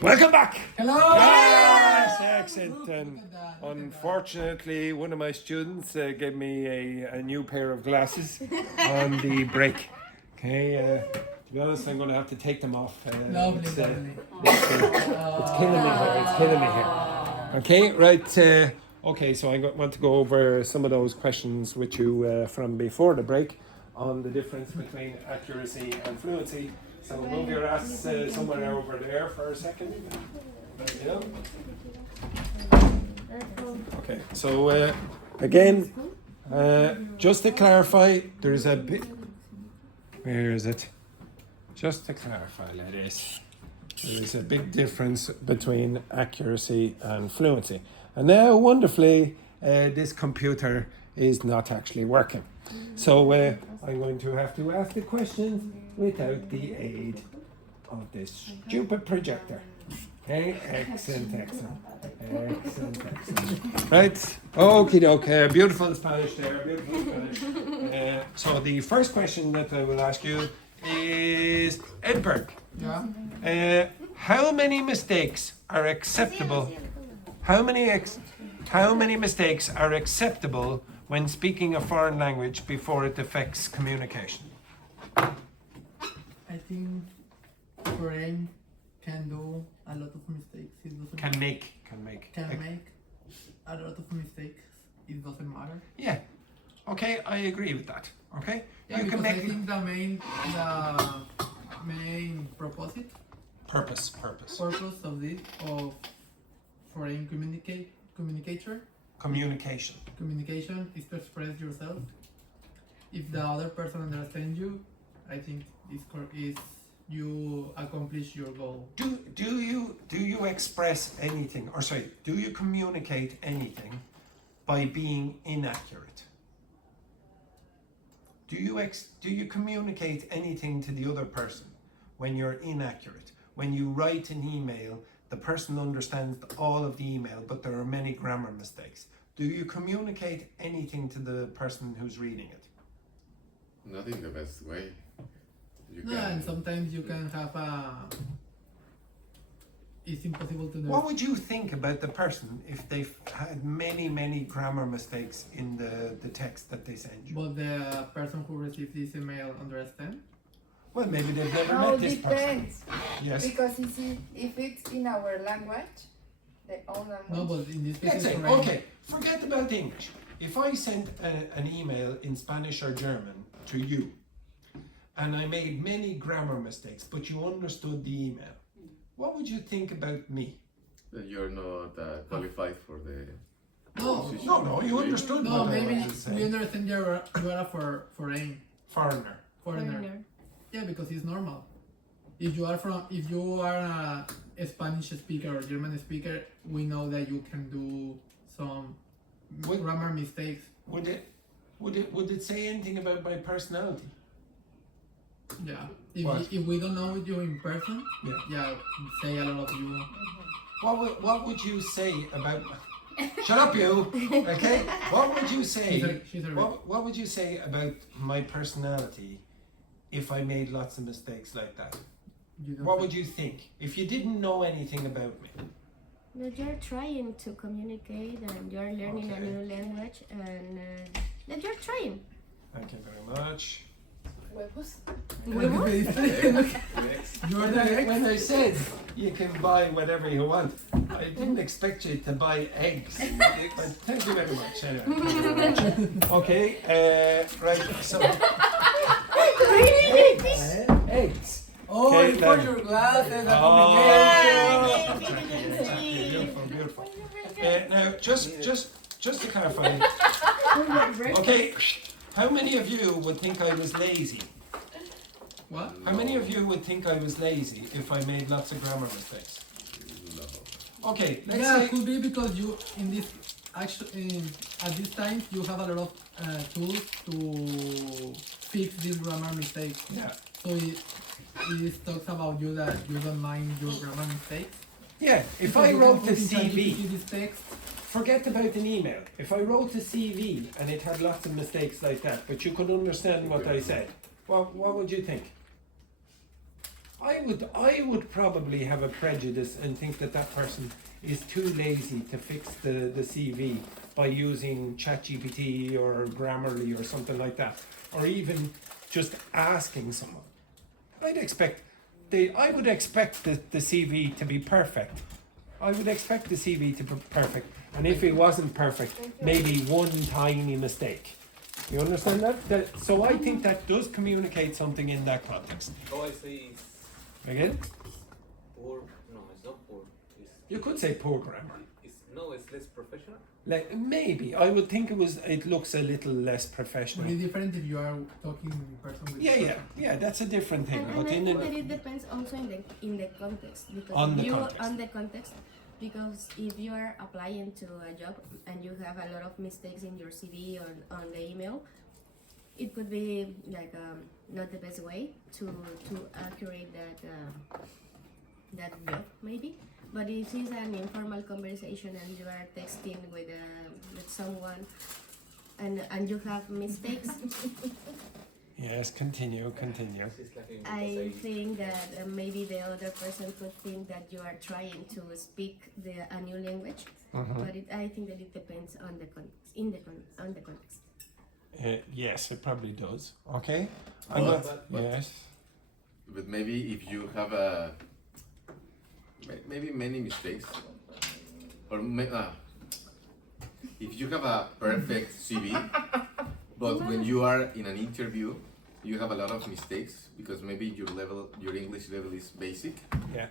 Welcome back. Hello. Yes, excellent. And unfortunately, one of my students gave me a new pair of glasses on the break. Okay, to be honest, I'm going to have to take them off. Lovely. It's killing me here. It's killing me here. Okay, right. Okay, so I want to go over some of those questions with you from before the break on the difference between accuracy and fluency. So move your ass somewhere over there for a second. Yeah. Okay, so again, just to clarify, there's a bit. Where is it? Just to clarify, ladies, there is a big difference between accuracy and fluency. And now, wonderfully, this computer is not actually working. So I'm going to have to ask the questions without the aid of this stupid projector. Okay, excellent. Right, okie doke, beautiful Spanish there, beautiful Spanish. So the first question that I will ask you is, Edberg, how many mistakes are acceptable? How many mistakes are acceptable when speaking a foreign language before it affects communication? I think brain can do a lot of mistakes. It doesn't Can make a lot of mistakes. It doesn't matter. Yeah. Okay, I agree with that. Okay. Yeah, because I think the main purpose of this foreign communication is to express yourself. If the other person understands you, I think is you accomplish your goal. Do you express anything, or sorry, do you communicate anything by being inaccurate? Do you communicate anything to the other person when you're inaccurate? When you write an email, the person understands all of the email, but there are many grammar mistakes. Do you communicate anything to the person who's reading it? Not in the best way. And sometimes you can have it's impossible to know. What would you think about the person if they've had many grammar mistakes in the text that they send you? But the person who receives this email understand? Well, maybe they've never met this depends. person. Yes. Because if it's in our language, the own language. No, but in this case, Let's it's say, foreign. okay, forget about English. If I sent an email in Spanish or German to you, and I made many grammar mistakes, but you understood the email, what would you think about me? That you're not qualified for the No, position. No, you understood No, what I maybe was we saying. understand you are a Foreigner. foreigner. Yeah, because it's normal. If you are a Spanish speaker or German speaker, we know that you can do some grammar mistakes. Would it say anything about my personality? Yeah. What? If we don't know you in person, Yeah. say a lot of you. What would you say about? Shut up, you. Okay. What would you say? She's a What would you say about my personality if I made lots of mistakes like that? You don't What would you think if you didn't know anything about me? That you're trying to communicate and you're learning a new language and that you're trying. Thank you very much. Huevos. When I said you can buy whatever you want, I didn't expect you to buy eggs. But thank you very much. Anyway, thank you very much. Okay, right. So eggs. Oh, Okay, it's for then. your glasses, a Oh. combination. Beautiful. Now, just to clarify. Okay, how many of you would think I was lazy? What? How many of you would think I was lazy if I made lots of grammar mistakes? No. Okay, let's Yeah, say. it could be because you at this time you have a lot of tools to fix these grammar mistakes. Yeah. So it talks about you that you don't mind your grammar mistakes. Yeah, if Because I you wrote can the put in CV, ChatGPT this text. forget about an email. If I wrote a CV and it had lots of mistakes like that, but you could understand what I said, what would you think? I would probably have a prejudice and think that that person is too lazy to fix the CV by using ChatGPT or Grammarly or something like that, or even just asking someone. I would expect the CV to be perfect. I would expect the CV to be perfect, and if it wasn't perfect, maybe one tiny mistake. You understand that? So I think that does communicate something in that context. Oh, I say it's Again, poor. No, it's not poor. you could say poor grammar. It's less professional. Like maybe I would think it looks a little less professional. But it's different if you are talking in person with Yeah. That's a different thing. And But I in think the, that it depends also in the context, because On if the you context. on the context, because if you are applying to a job and you have a lot of mistakes in your CV or on the email, it could be like not the best way to accurate that job maybe. But if it's an informal conversation and you are texting with someone and you have mistakes, yes, continue. It's like I think that maybe the other person could think that you are trying to speak a new language, but I think that it depends on the context, on the context. Yes, it probably does. Okay. But- Yes. But maybe if you have maybe many mistakes, or if you have a perfect CV, but when you are in an interview, you have a lot of mistakes because maybe your English level is basic. Yeah.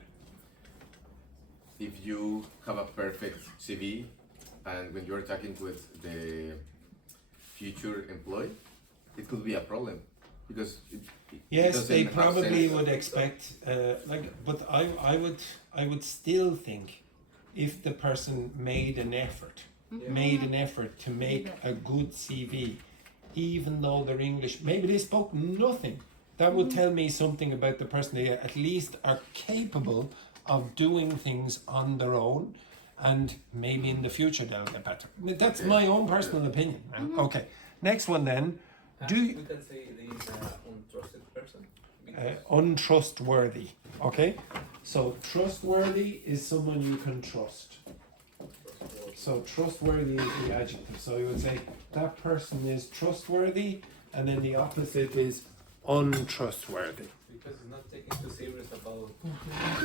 If you have a perfect CV, and when you're talking with the future employee, it could be a problem because Yes, doesn't they have probably sense. would expect but I would still think if the person made an effort to make a good CV, even though their English, maybe they spoke nothing, that would tell me something about the person. They at least are capable of doing things on their own, and maybe in the future they'll get better. That's my own personal opinion. Okay, next one then. we can say there is an untrusted person. because- Untrustworthy. Okay, so trustworthy is someone you can trust. So trustworthy is the adjective. So you would say that person is trustworthy, and then the opposite is untrustworthy. Because it's not taking too serious about.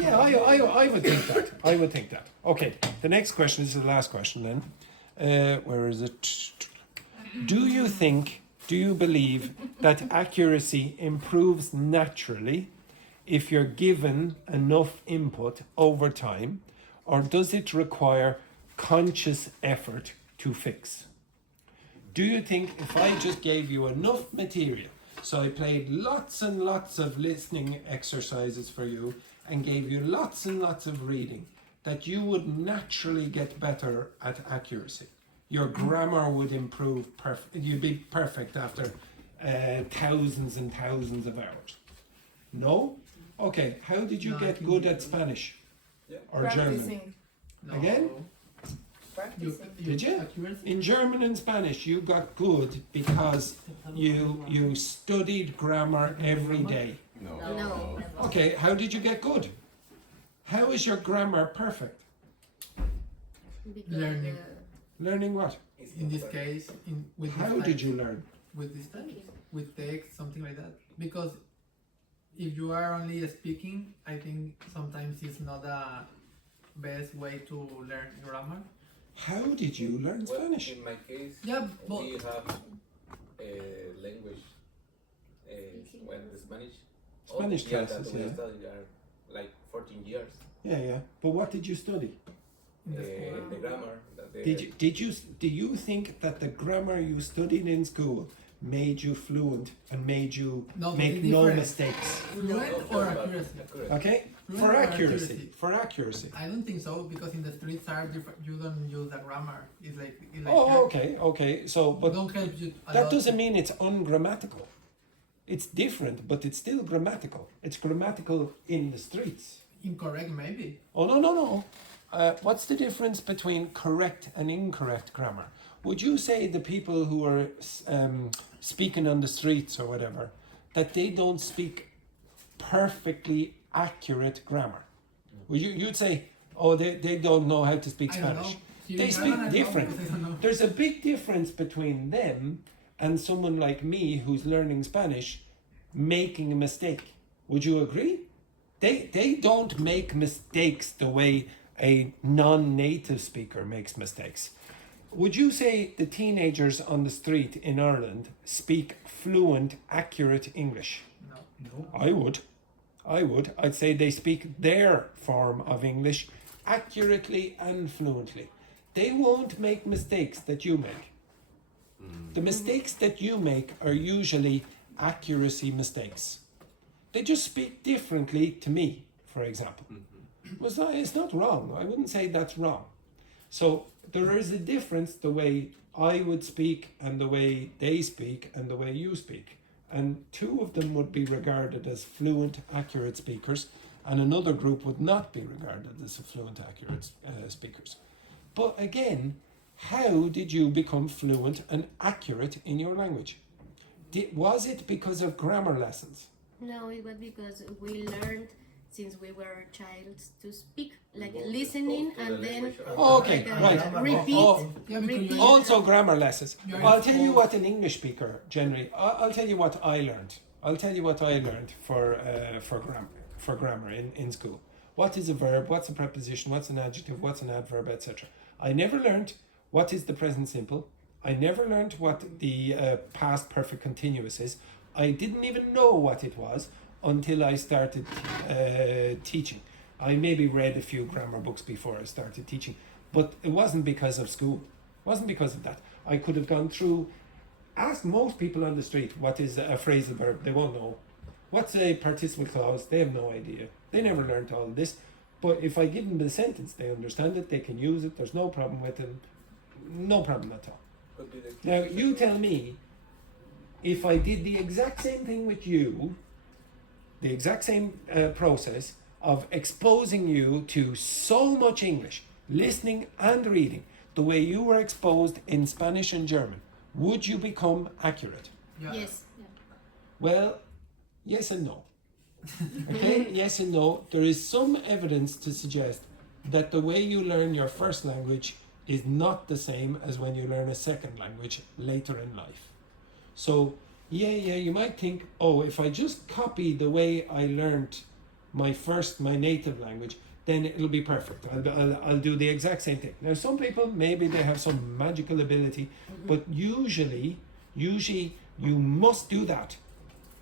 Yeah, I would think that. I would think that. Okay, the next question is the last question then. Where is it? Do you believe that accuracy improves naturally if you're given enough input over time, or does it require conscious effort to fix? Do you think if I just gave you enough material, so I played lots and lots of listening exercises for you and gave you lots and lots of reading, that you would naturally get better at accuracy? Your grammar would improve, you'd be perfect after thousands and thousands of hours. No? Okay, how did you No, I get think good you- at Spanish? Yeah. Or German? Practicing. No. Again? Practicing. Did you? Accuracy? In German and Spanish, you got good because you studied grammar every day. No. Okay, how did you get good? How is your grammar perfect? Because Learning. Learning what? In this case, with How this did type- you learn? with this type, with text, something like that. Because if you are only speaking, I think sometimes it's not the best way to learn grammar. How did you learn Well, Spanish? in my case, Yeah, but we have a language, the Spanish. All the Spanish years classes, that we yeah. studied are like 14 years. Yeah. But what did you study? in the school, The grammar. That the, Do you think that the grammar you studied in school made you fluent and made you No, but make it's no different. mistakes? Fluent or accuracy? Okay? Fluent For or accuracy. For accuracy. I don't think so because in the streets are different. You don't use the grammar. It's like Oh, okay. So, But but don't help you. A that lot. doesn't mean it's ungrammatical. It's different, but it's still grammatical. It's grammatical in the streets. Incorrect, maybe. Oh, no. What's the difference between correct and incorrect grammar? Would you say the people who are speaking on the streets or whatever, that they don't speak perfectly accurate grammar. Well, you'd say, oh, they don't know how to speak I don't Spanish. know. Here They in speak German, I know different. because I don't know. There's a big difference between them and someone like me who's learning Spanish making a mistake. Would you agree? They don't make mistakes the way a non-native speaker makes mistakes. Would you say the teenagers on the street in Ireland speak fluent, accurate English? No. I would. I'd say they speak their form of English accurately and fluently. They won't make mistakes that you make. The mistakes that you make are usually accuracy mistakes. They just speak differently to me, for example. It's not wrong. I wouldn't say that's wrong. So there is a difference the way I would speak and the way they speak and the way you speak. And two of them would be regarded as fluent, accurate speakers, and another group would not be regarded as fluent, accurate speakers. But again, how did you become fluent and accurate in your language? Was it because of grammar lessons? No, it was because we learned since we were child to speak, like listening and then Okay, like, right. repeat. Oh, Yeah, because repeat. also grammar lessons. You are I'll tell you exposed. what an English speaker generally. I'll tell you what I learned. I'll tell you what I learned for grammar in school. What is a verb? What's a preposition? What's an adjective? What's an adverb, etc. I never learned what is the present simple. I never learned what the past perfect continuous is. I didn't even know what it was until I started teaching. I maybe read a few grammar books before I started teaching, but it wasn't because of school. It wasn't because of that. I could have gone through, ask most people on the street what is a phrasal verb, they won't know. What's a participle clause, they have no idea. They never learned all this. But if I give them the sentence, they understand it, they can use it, there's no problem with it, no problem at all. Now you tell me, if I did the exact same thing with you, the exact same process of exposing you to so much English, listening and reading, the way you were exposed in Spanish and German, would you become accurate? Yeah. Yes. Well, yes and no. Okay, yes and no. There is some evidence to suggest that the way you learn your first language is not the same as when you learn a second language later in life. So, yeah, you might think, oh, if I just copy the way I learned my native language, then it'll be perfect. I'll do the exact same thing. Now, some people, maybe they have some magical ability, but usually you must do that.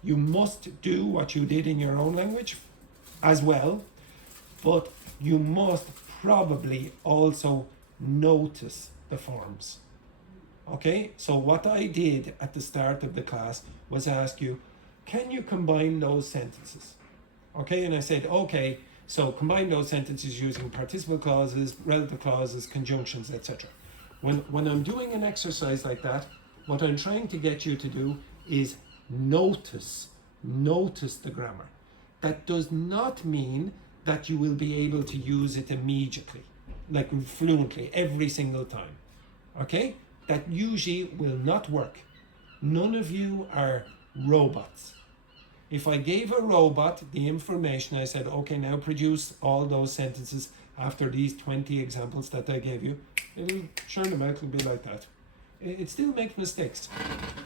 You must do what you did in your own language as well, but you must probably also notice the forms. Okay, so what I did at the start of the class was ask you, can you combine those sentences? Okay, and I said, okay, so combine those sentences using participle clauses, relative clauses, conjunctions, etc. When I'm doing an exercise like that, what I'm trying to get you to do is notice the grammar. That does not mean that you will be able to use it immediately, like fluently, every single time. Okay? That usually will not work. None of you are robots. If I gave a robot the information, I said, okay, now produce all those sentences after these 20 examples that I gave you, it'll churn them out, it'll be like that. It still makes mistakes.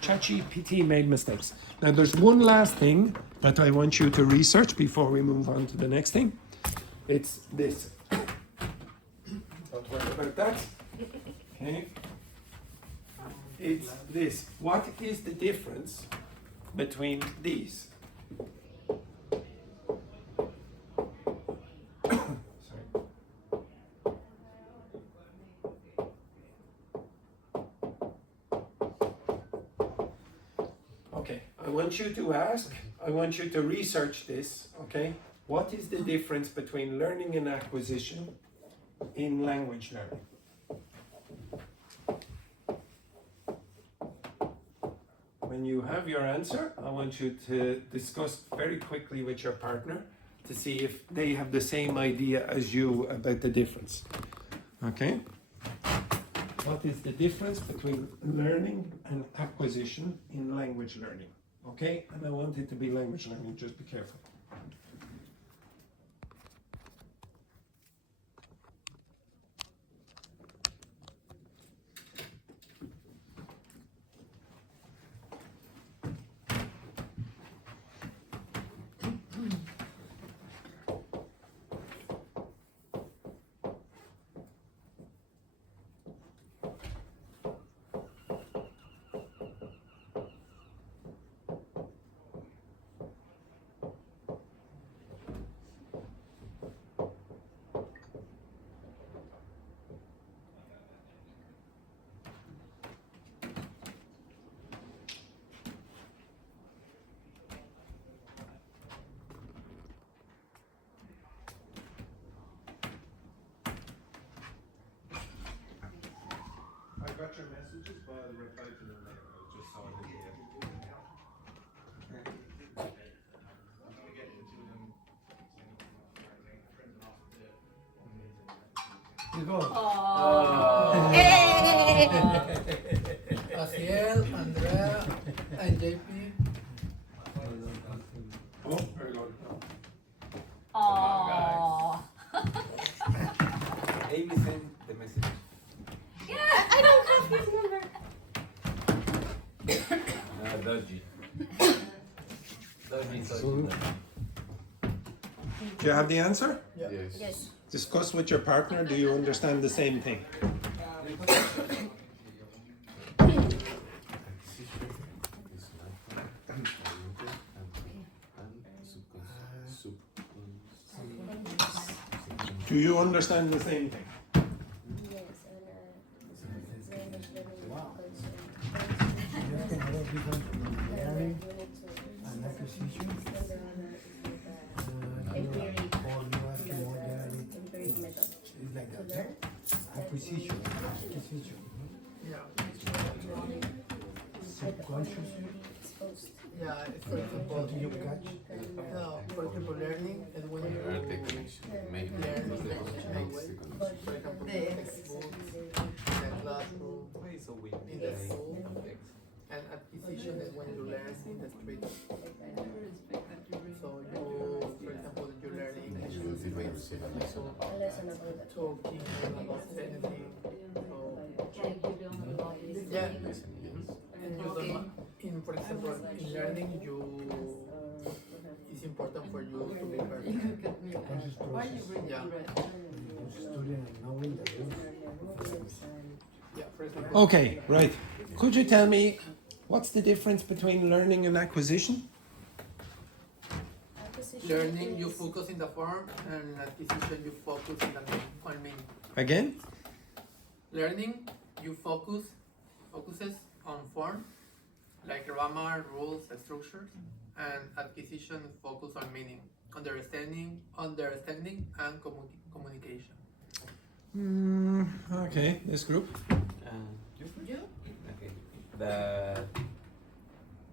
ChatGPT made mistakes. Now there's one last thing that I want you to research before we move on to the next thing. It's this. Don't worry about that. Okay. It's this. What is the difference between these? Sorry. Okay, I want you to research this, okay? What is the difference between learning and acquisition in language learning? When you have your answer, I want you to discuss very quickly with your partner to see if they have the same idea as you about the difference. Okay? What is the difference between learning and acquisition in language learning? Okay? And I want it to be language learning, just be careful. got your messages, but I'll reply to them later. I just saw it here. I'm gonna get into them. You go. Asiel, Andrea, and JP. Oh, very good. Aww. Amy sent the message. Yeah, I don't have his number. Dodgy. Do you have the answer? Yeah. Yes. Yes. Discuss with your partner. Do you understand the same thing? Do you understand the same thing? Yes, Learning and acquisition. It's like that. No? Acquisition. Yeah. Subconscious. Yeah, it's for How example, do you catch? for example, learning is when you Learn the connection. Make the connection. for example, the textbooks, the classroom, Why is so weak? in the school, and acquisition is when you learn in the street. So you, for example, you learn English in the street, so talking about anything. So yeah, and you don't, in for example, in learning it's important for you to be perfect. Conscious process. Yeah, Studying and knowing the rules. yeah, for example. Okay, right. Could you tell me what's the difference between learning and acquisition? Learning, you focus in the form, and acquisition, you focus on meaning. Again? Learning, you focuses on form, like grammar, rules, and structures, and acquisition focus on meaning, understanding, and communication. Okay, this group. You? Okay.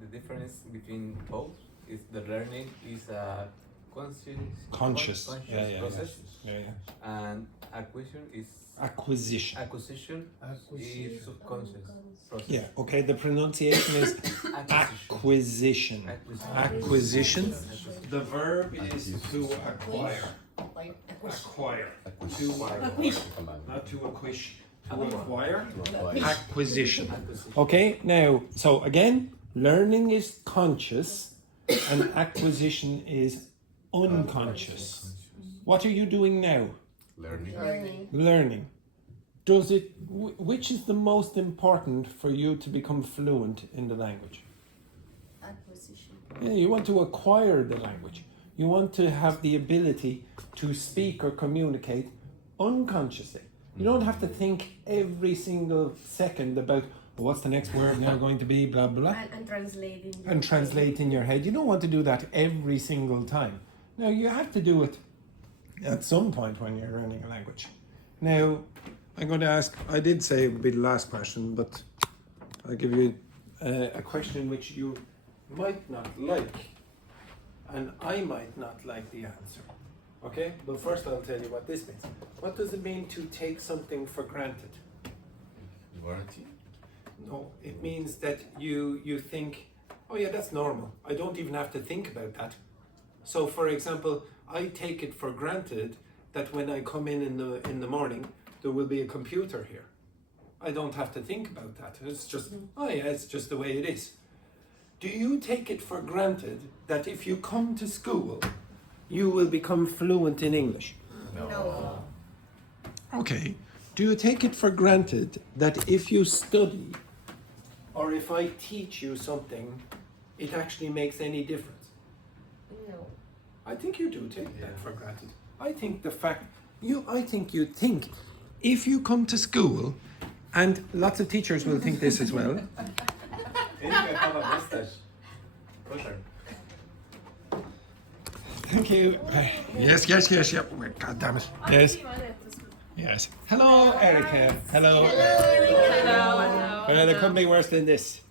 The difference between both is the learning is a conscious process, and acquisition is Acquisition. is subconscious process. Yeah, okay, the pronunciation is acquisition. Acquisition. The verb is to acquire. Acquire. To not to acquisition. To acquire. Acquisition. Okay, now, so again, learning is conscious and acquisition is unconscious. What are you doing now? Learning. Learning. Does it? Which is the most important for you to become fluent in the language? Acquisition. Yeah, you want to acquire the language. You want to have the ability to speak or communicate unconsciously. You don't have to think every single second about what's the next word now going to be, blah blah, And translating. and translate in your head. You don't want to do that every single time. Now you have to do it at some point when you're learning a language. Now, I'm going to ask, I did say it would be the last question, but I'll give you a question which you might not like, and I might not like the answer. Okay? But first I'll tell you what this means. What does it mean to take something for granted? Warranty. No, it means that you think, oh yeah, that's normal. I don't even have to think about that. So for example, I take it for granted that when I come in the morning, there will be a computer here. I don't have to think about that. It's just, oh yeah, it's just the way it is. Do you take it for granted that if you come to school, you will become fluent in English? No. Okay. Do you take it for granted that if you study, or if I teach you something, it actually makes any difference? No. I think you do take that for granted. I think you think if you come to school, and lots of teachers will think this as well. And you can have a mustache. Roger. Thank you. Yes. Yep. God damn it. Yes. Yes. Hello, Erica. Hello. Well, it couldn't be worse than this.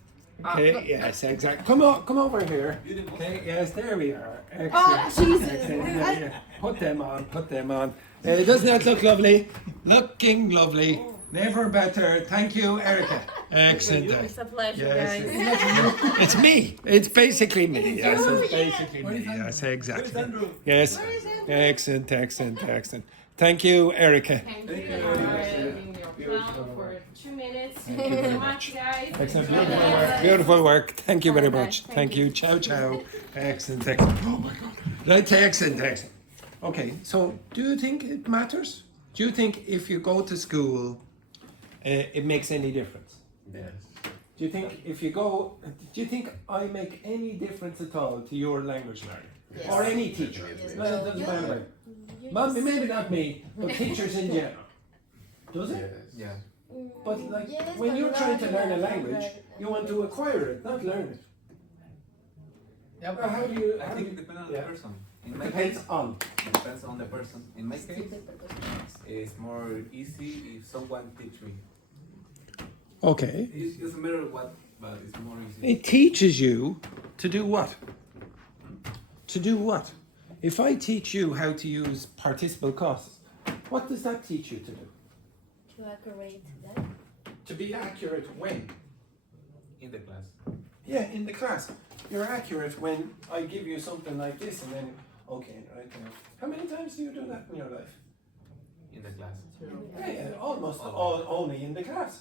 Okay, yes, exactly. Come over here. Okay, yes, there we are. Excellent. Excellent. Yeah. Put them on. Doesn't that look lovely? Looking lovely. Never better. Thank you, Erica. Excellent. It's a pleasure, Yes, guys. it's me. It's basically me. Yes, it's basically me. Yes, exactly. Yes. Excellent. Thank you, Erica. Thank you for 2 minutes. Thank you so much, guys. Excellent. Beautiful work. Thank you very much. Thank you. Ciao. Excellent. Oh my God. Right. Excellent. Okay. So, do you think it matters? Do you think if you go to school, it makes any difference? Yes. Do you think if you go, do you think I make any difference at all to your language learning? Yes. Or any teacher? Yes. No, it doesn't matter. Maybe not me, but teachers in general. Does it? Yes. Yeah. But like Yes, when but you're trying to not learn a like language, that. you want to acquire it, not learn it. Yeah, Or how do you? I How think do it depends on yeah. the person. In my depends case, on. it depends on the person. In my case, it's more easy if someone teach me. Okay. It doesn't matter what, but it's more easy. It teaches you to do what? To do what? If I teach you how to use participle causes, what does that teach you to do? To accurate that. To be accurate when? In the class. Yeah, in the class. You're accurate when I give you something like this and then, okay, right now. How many times do you do that in your life? In the class. Yeah, almost all, only in the class.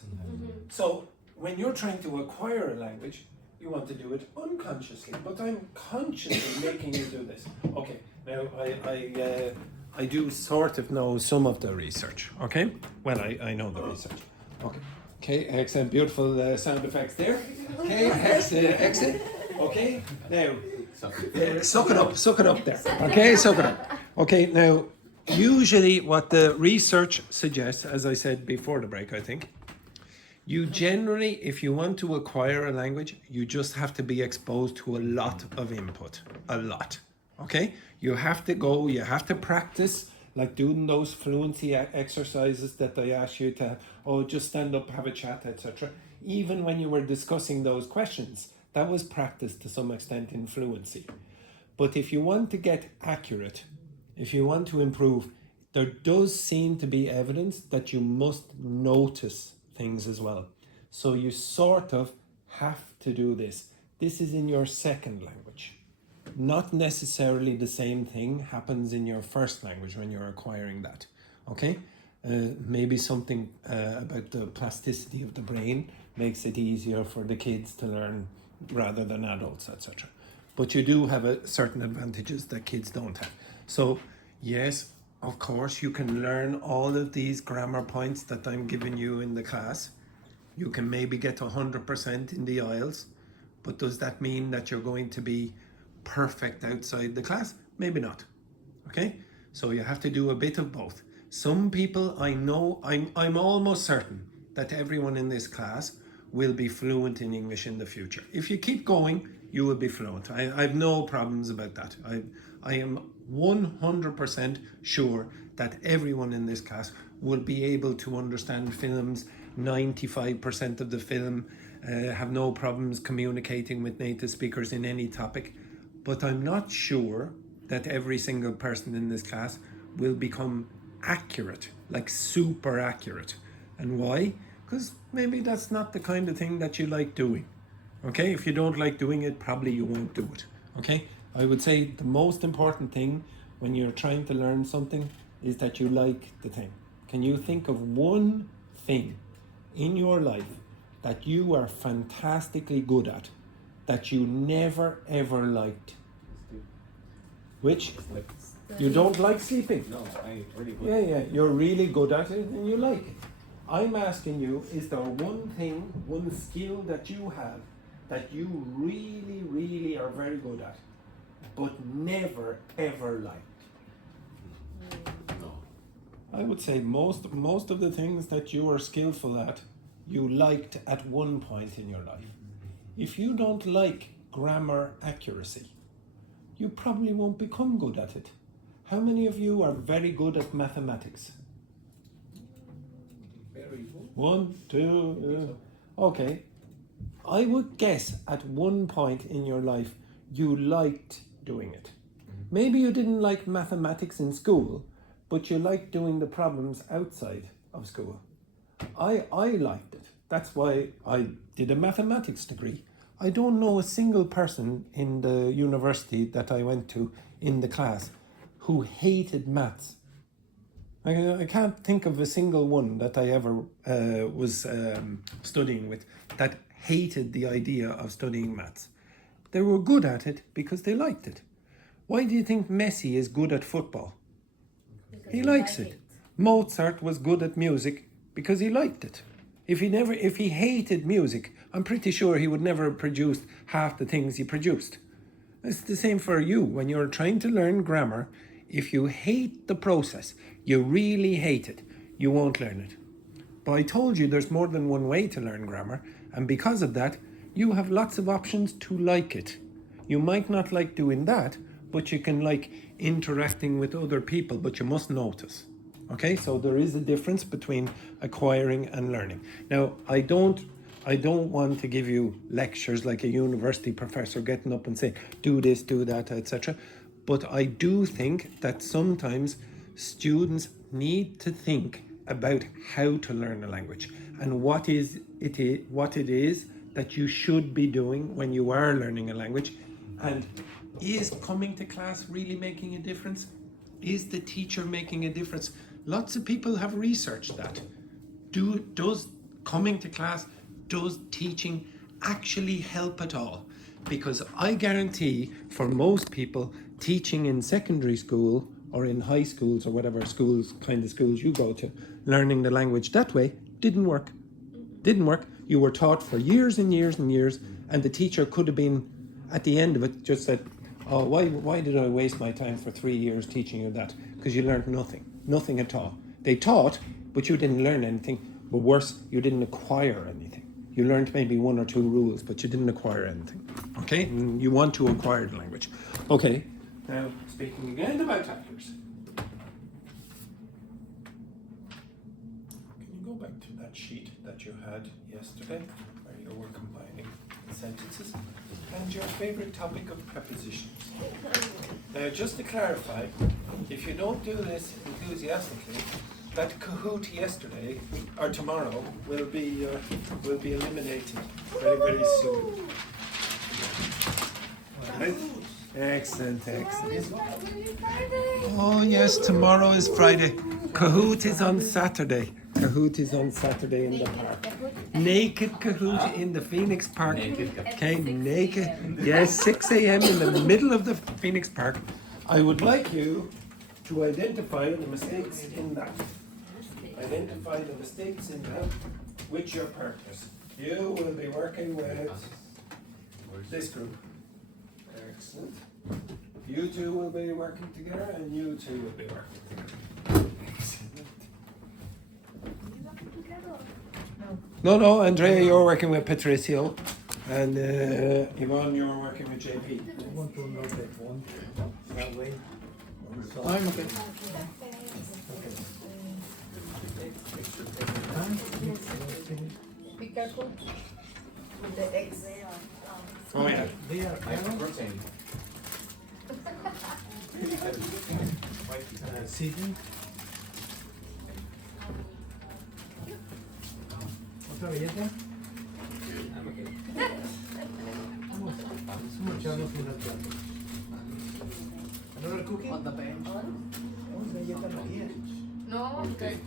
So when you're trying to acquire a language, you want to do it unconsciously, but I'm consciously making you do this. Okay, now I do sort of know some of the research, okay? Well, I know the research. Okay, excellent, beautiful sound effects there. Okay, excellent. Okay, now, suck it up there. Okay, suck it up. Okay, now, usually what the research suggests, as I said before the break, I think, you generally, if you want to acquire a language, you just have to be exposed to a lot of input. A lot. Okay? You have to go, you have to practice, like doing those fluency exercises that I asked you to, just stand up, have a chat, etc. Even when you were discussing those questions, that was practice to some extent in fluency. But if you want to get accurate, if you want to improve, there does seem to be evidence that you must notice things as well. So you sort of have to do this. This is in your second language. Not necessarily the same thing happens in your first language when you're acquiring that. Okay? Maybe something about the plasticity of the brain makes it easier for the kids to learn rather than adults, etc. But you do have certain advantages that kids don't have. So yes, of course, you can learn all of these grammar points that I'm giving you in the class. You can maybe get 100% in the IELTS, but does that mean that you're going to be perfect outside the class? Maybe not. Okay? So you have to do a bit of both. Some people I know, I'm almost certain that everyone in this class will be fluent in English in the future. If you keep going, you will be fluent. I have no problems about that. I am 100% sure that everyone in this class will be able to understand films, 95% of the film, have no problems communicating with native speakers in any topic. But I'm not sure that every single person in this class will become accurate, like super accurate. And why? Because maybe that's not the kind of thing that you like doing. Okay, if you don't like doing it, probably you won't do it. Okay, I would say the most important thing when you're trying to learn something is that you like the thing. Can you think of one thing in your life that you are fantastically good at that you never ever liked? Which? You don't like sleeping? No, I really good. Yeah, you're really good at it and you like it. I'm asking you, is there one thing, one skill that you have that you really, really are very good at, but never ever liked? No. I would say most of the things that you are skillful at, you liked at one point in your life. If you don't like grammar accuracy, you probably won't become good at it. How many of you are very good at mathematics? 1, 2. Okay. I would guess at one point in your life you liked doing it. Maybe you didn't like mathematics in school, but you liked doing the problems outside of school. I liked it. That's why I did a mathematics degree. I don't know a single person in the university that I went to in the class who hated maths. I can't think of a single one that I ever was studying with that hated the idea of studying maths. They were good at it because they liked it. Why do you think Messi is good at football? He likes it. Mozart was good at music because he liked it. If he hated music, I'm pretty sure he would never have produced half the things he produced. It's the same for you. When you're trying to learn grammar, if you hate the process, you really hate it, you won't learn it. But I told you there's more than one way to learn grammar, and because of that, you have lots of options to like it. You might not like doing that, but you can like interacting with other people, but you must notice. Okay, so there is a difference between acquiring and learning. Now, I don't want to give you lectures like a university professor getting up and saying, do this, do that, etc. But I do think that sometimes students need to think about how to learn a language and what it is that you should be doing when you are learning a language. And is coming to class really making a difference? Is the teacher making a difference? Lots of people have researched that. Does coming to class, does teaching actually help at all? Because I guarantee for most people, teaching in secondary school or in high schools or whatever schools you go to, learning the language that way didn't work. Didn't work. You were taught for years and years and years, and the teacher could have been, at the end of it, just said, oh, why did I waste my time for 3 years teaching you that? Because you learned nothing at all. They taught, but you didn't learn anything. But worse, you didn't acquire anything. You learned maybe 1 or 2 rules, but you didn't acquire anything. Okay? And you want to acquire the language. Okay. Now, speaking again about actors. Can you go back to that sheet that you had yesterday, where you were combining the sentences? And your favorite topic of prepositions. Now, just to clarify, if you don't do this enthusiastically, that Kahoot yesterday or tomorrow will be eliminated very, very soon. Right? Excellent. Oh yes, tomorrow is Friday. Kahoot is on Saturday. Kahoot is on Saturday in the park. Naked Kahoot in the Phoenix Park. Okay, naked. Yes, 6 a.m. in the middle of the Phoenix Park. I would like you to identify the mistakes in that. Identify the mistakes in that with your partners. You will be working with this group. Excellent. You two will be working together, and you two will be working together. No, Andrea, you're working with Patricio, and Yvonne, you're working with JP. I want to know that one. That way. I'm okay. Be careful with the eggs. Oh yeah. They are iron. Protein. Season. ¿Otra belleza? Vamos a echarnos unas plantas. Another cookie? On the bench. Vamos a galleta María. No, Okay.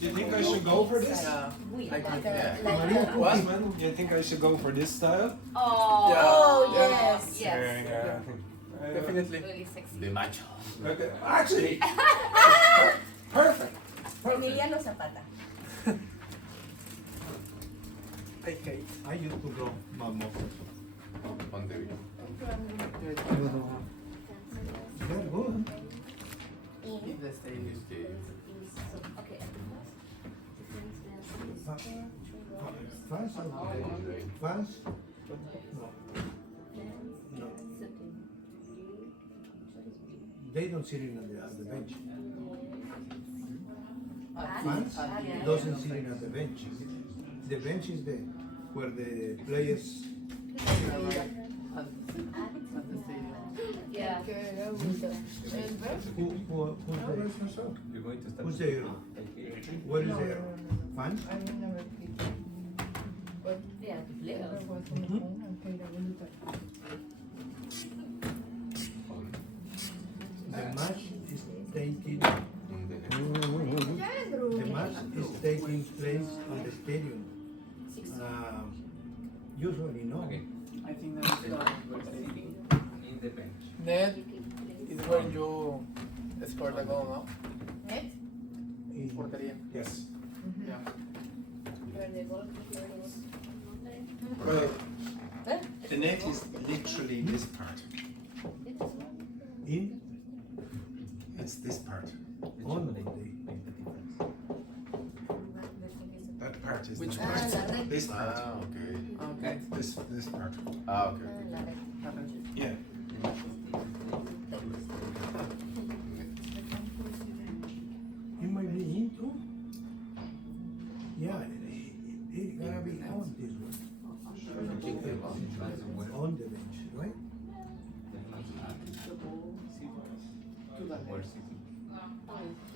Do you think I should go for this? María cookie. Wasman, do you think I should go for this style? Oh, yes. Yes. Definitely. Really sexy. The macho. Okay. Actually, perfect. Emiliano Zapata. I used to draw mimosas. On the video. They're good. In the stage. Fast? Fast? No. No. They don't sit in on the bench. fans doesn't sit at the bench. The bench is the where the players. Yeah. Who's the You're going to start. who's the hero? Where is the hero? Fans? Yeah, The match is taking. In The match is taking place on the stadium. Usually no. Okay. I think that's In the bench. net is when you score the goal, no? Net? In- Portería. Yes. Yeah. Where the goalkeeper is. Well, the net is literally this part. In It's this part. on the That part is Which the part? net. This part. Ah, okay. Okay. This part. Ah, okay. Yeah. it might be in too. Yeah, it gotta be on this one. On the bench, right?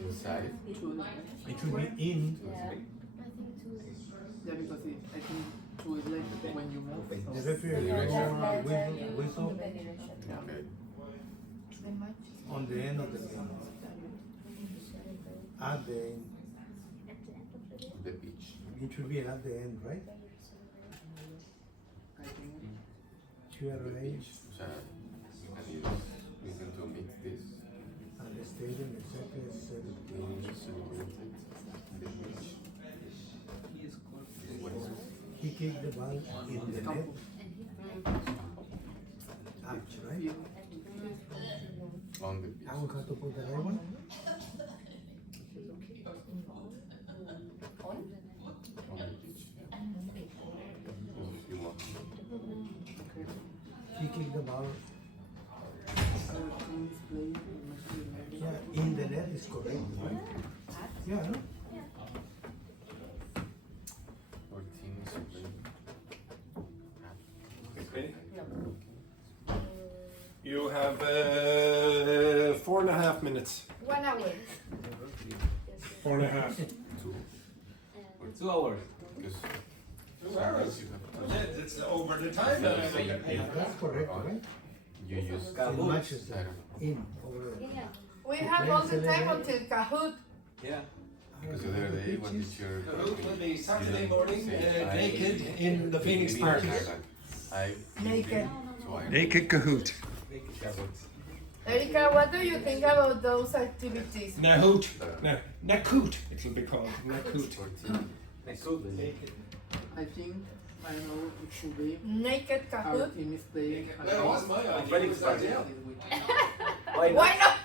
Inside. It should be in. Yeah, because I think two is like when you move. The So. referee whistle Okay. on the end of the game. At the end. The pitch. It should be at the end, right? I think. QRH O sea, and you can to mix this. at the stadium exactly as said. The pitch. What is it? He kicked the ball in the net. Ouch, right? On the pitch. I will have to put the right one. On the pitch. You want. He kicked the ball. Our team is playing. Yeah, in the net is correct, right? Yeah, no? Our team is playing. Okay. You have 4.5 minutes. 1 hour. 4.5. 2 hours. Because sometimes you have to. It's over the time. That's correct, right? You use. In Manchester, in, over there. We have all the time until Kahoot. Yeah. Because the other day one teacher. Kahoot will be Saturday didn't morning, say I- naked in the Phoenix Park. I. Naked. So I. Naked Kahoot. Erika, what do you think about those activities? Nahoot. Nakoot, it'll be called. Nakoot. 14. I think, I don't know, it should be. Naked Our Kahoot? team is playing. That was my idea. Phoenix Park, This yeah. week. Why not?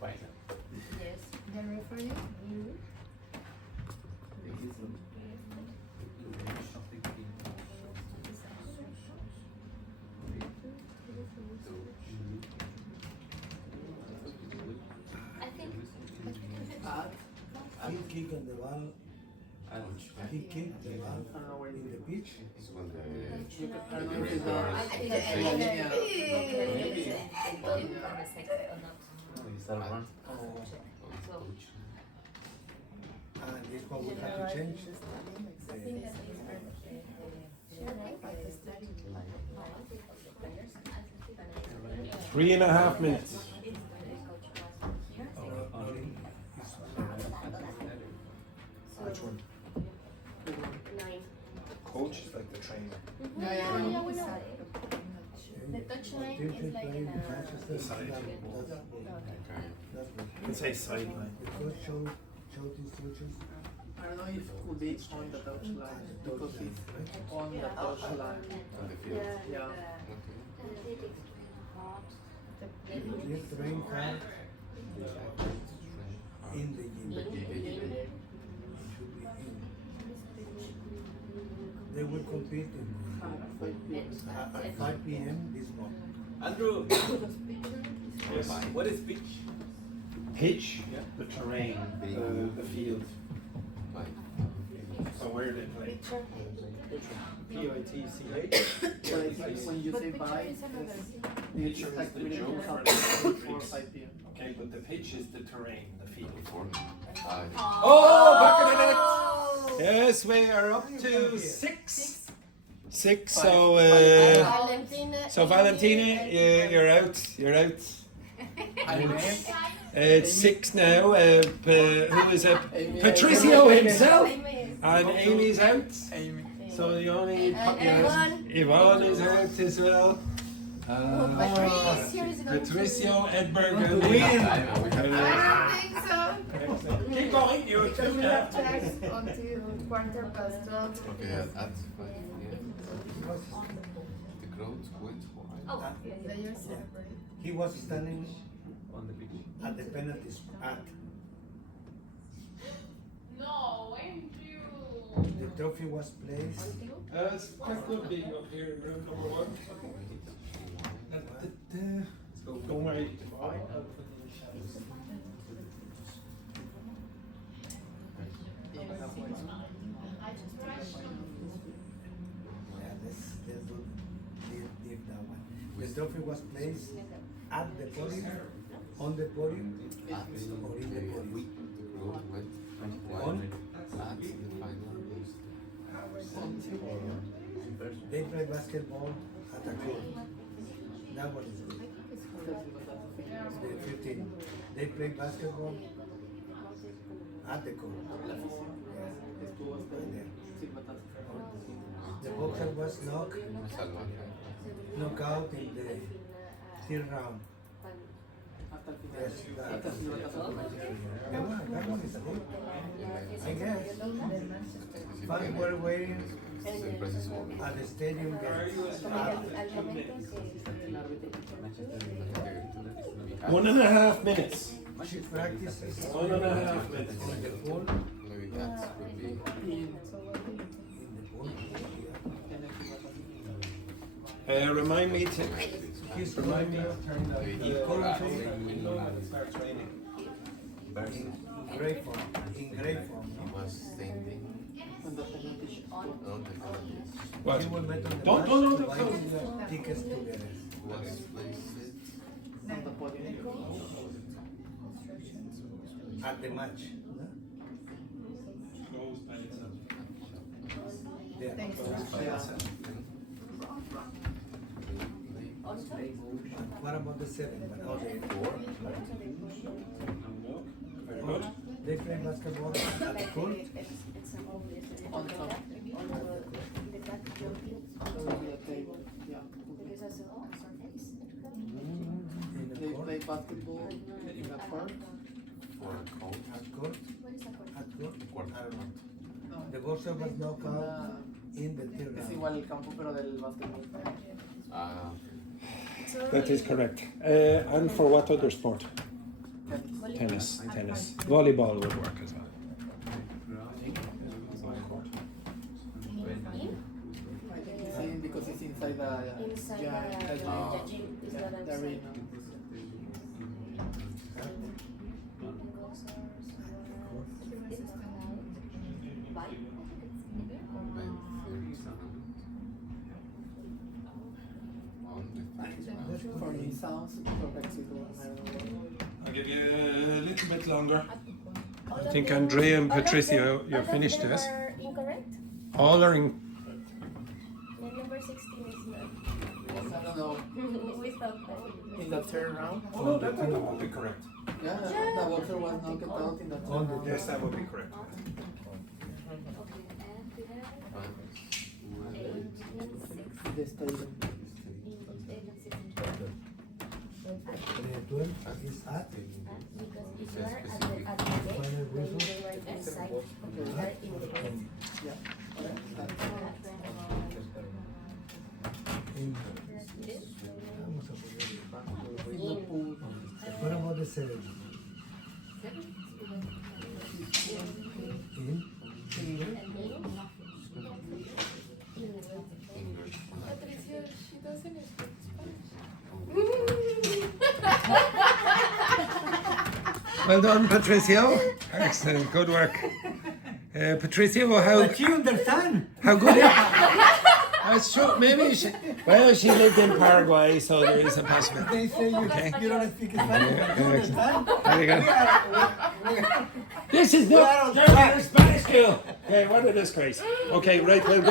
Why Yes. The referee? He kicked the ball. He kicked the ball I don't know where it in is. the pitch. Is when the. You can, I don't know if it's the. And this one we have to change. 3.5 minutes. Which one? Coach is like the trainer. Yeah, we know. The touchline Team is like playing in in Manchester. Side. That's You can say sideline. the coach showed instructions. I don't know if it could be on the touchline because it's on the touchline. On the field. Yeah. You train hard in the gym. It should be in. They will compete at 5 p.m. this month. Andrew, Yes. what is pitch? pitch, the terrain, the field. So where they play. P-I-T-C-H. When you say bye, Pitcher is like the really joke for good the 4 or 5 p.m. Okay, but the pitch is the terrain, the field. Oh, back in the net. Yes, we are up to 6. 6. So Valentina, you're out. You're out. It's 6 now. Who is it? Patricio himself. And Amy's out. So the only Yvonne is out as well. Patricio, Edberg, and I think so. keep going. You Because we have tracks until 12:15. Okay, that's fine. Yeah. The crowd went for He was standing On the beach. at the penalty spot. No, Andrew. The trophy was placed. it's quite good being up here in room number 1. Don't worry. Yeah, let's do leave that one. The trophy was placed at the podium, on the podium, or in the podium. The crowd went On. at the final. They play basketball at a court. That one is good. The 15. They play basketball at the court. The boxer was knocked out in the 3rd round. Yes, that one is good. I guess. Fans were waiting at the stadium gates. 1.5 minutes. She practices 1.5 minutes. in the pool. Maybe that would be. In the pool. Remind me to. Please remind me of turning that. Maybe It starts raining. In great form. In great form. He was standing on the penalty. What? He will bet on the Don't, match don't, to don't, buy don't. tickets together. Was placed At the match. There. What about the 7? Oh, the 4? Very good. They play basketball at the court. They play basketball in a park. for a coach. At court. At court. I don't know. No. The boxer was knocked out in the 3rd Es round. igual el campo, pero del basketball. Ah, That is correct. And for what other sport? Tennis. Volleyball would work as well. Sí, because it's inside the Inside yeah, the gym is not the outside. arena. For me, sounds correct. I'll give you a little bit longer. I think Andrea and Patricio, you're finished this. Incorrect? All are in. The number 16 is not. I don't know. We thought that. In the 3rd round. Oh, that will be correct. Yeah, the boxer was knocked out in the 3rd round. Yes, that will be correct. The stadium. The 12 is at. Because if you are at the gate, Final when whistle. they were inside, you are in the gate. Yeah. In. Vamos a ponerle. What about the 7? In. Patricio, she doesn't speak Spanish. Well done, Patricio. Excellent, good work. Patricio, how But you understand? good? That's true. Maybe she. Well, she lived in Paraguay, so there is a possibility. They say you, Okay. you don't speak Spanish, but you understand? There you go. This is We are on the track. Spanish school. Okay, what a disgrace. Okay, right. We'll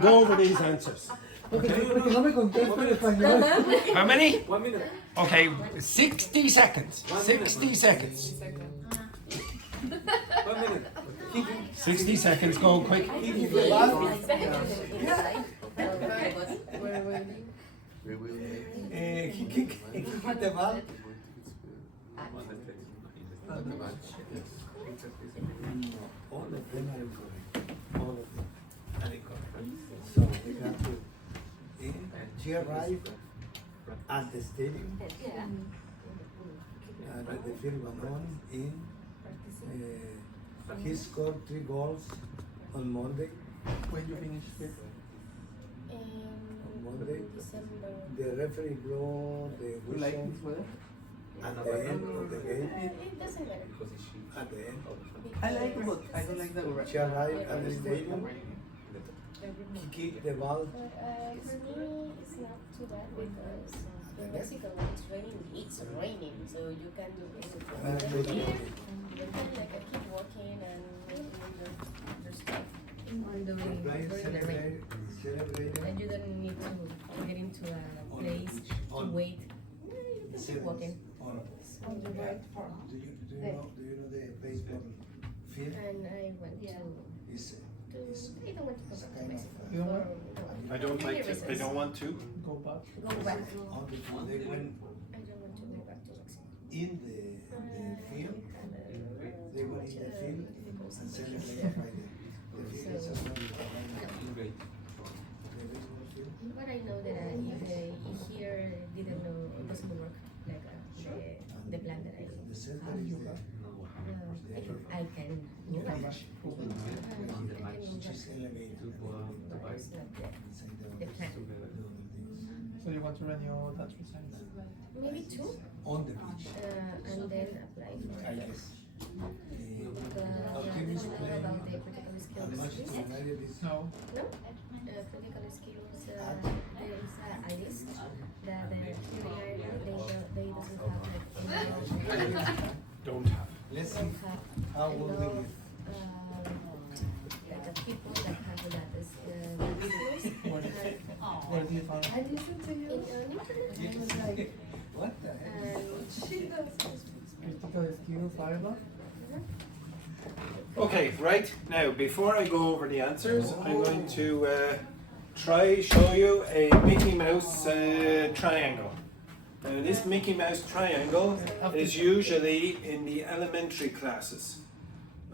go over these answers. Porque no me contesta en español. How many? 1 minute. Okay, 60 seconds. 60 seconds. 1 minute. 60 seconds. Go quick. He gives the ball. He kick the ball. All of them are incorrect. All of them are incorrect. So we got to. She arrived at the stadium. The field went on in. He scored 3 goals on Monday. When you finish here. On Monday, December. the referee blew the You like whistle this weather? at the end of the game. It doesn't matter. At the end, I like it, but I don't like the she arrived at the stadium. He kicked the ball. But for me, it's not too bad because in Mexico when it's raining, so you can do anything. You can like keep walking and making your stuff. Although Playing, during the rain. celebrating. And you don't need to get into a place to wait. You can keep walking. On the right part. Do you know the baseball field? And I went to Is I don't want to go back to Mexico. You don't want? I don't like to. I don't want to. Go back. Go back. on the they went I don't want to go back to Mexico. in the field. They went in the field and celebrated by the field is a Great. But I know that if here didn't know it doesn't work like the plan that I The center is there. I can move that much. Which is elevated. But it's not the plan. So you want to renew that resign? Maybe 2 On the beach. and then apply for I it. guess. Optimism about the critical How much skills. is United is No. No, critical skills. There is a list that here in Ireland they doesn't have like Don't have. let's see how will we live. like the people that have that skills. Where do you find? I listened to you. In internet. I was like, What the heck? She does. Critical skills, Ireland? Okay, right now before I go over the answers, I'm going to show you a Mickey Mouse triangle. Now this Mickey Mouse triangle is usually in the elementary classes.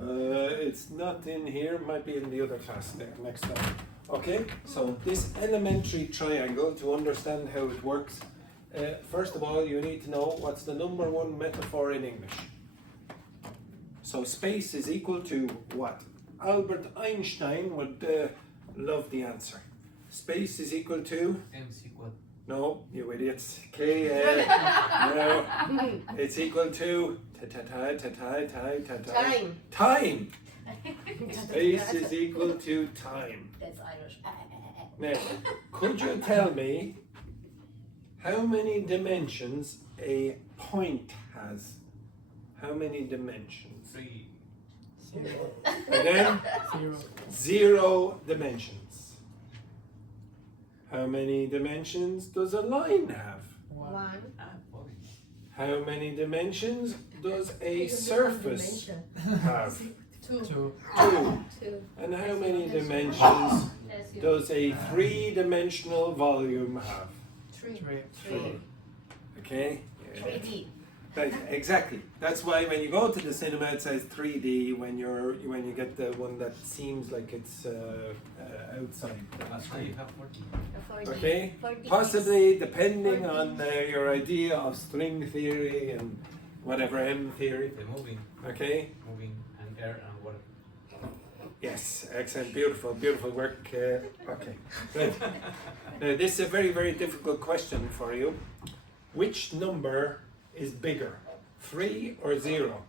It's not in here, might be in the other class there next time. Okay, so this elementary triangle, to understand how it works, first of all you need to know what's the number 1 metaphor in English. So space is equal to what? Albert Einstein would love the answer. Space is equal to? MC quad. No, you idiots. Okay, no. It's equal to Time. Time. Space is equal to time. That's Irish. Now, could you tell me how many dimensions a point has? How many dimensions? 3. Zero. Again? 0. 0 dimensions. How many dimensions does a line have? 1. How many dimensions does a surface have? 2. 2. 2. And how many dimensions does a 3-dimensional volume have? 3. 3. Okay? 3D. Right, exactly. That's why when you go to the cinema it says 3D when you get the one that seems like it's outside the screen. Okay? Possibly depending on your idea of string theory and whatever M theory. The moving Okay? and air and water. Yes, excellent, beautiful, beautiful work. Okay, right. Now this is a very, very difficult question for you. Which number is bigger, 3 or 0?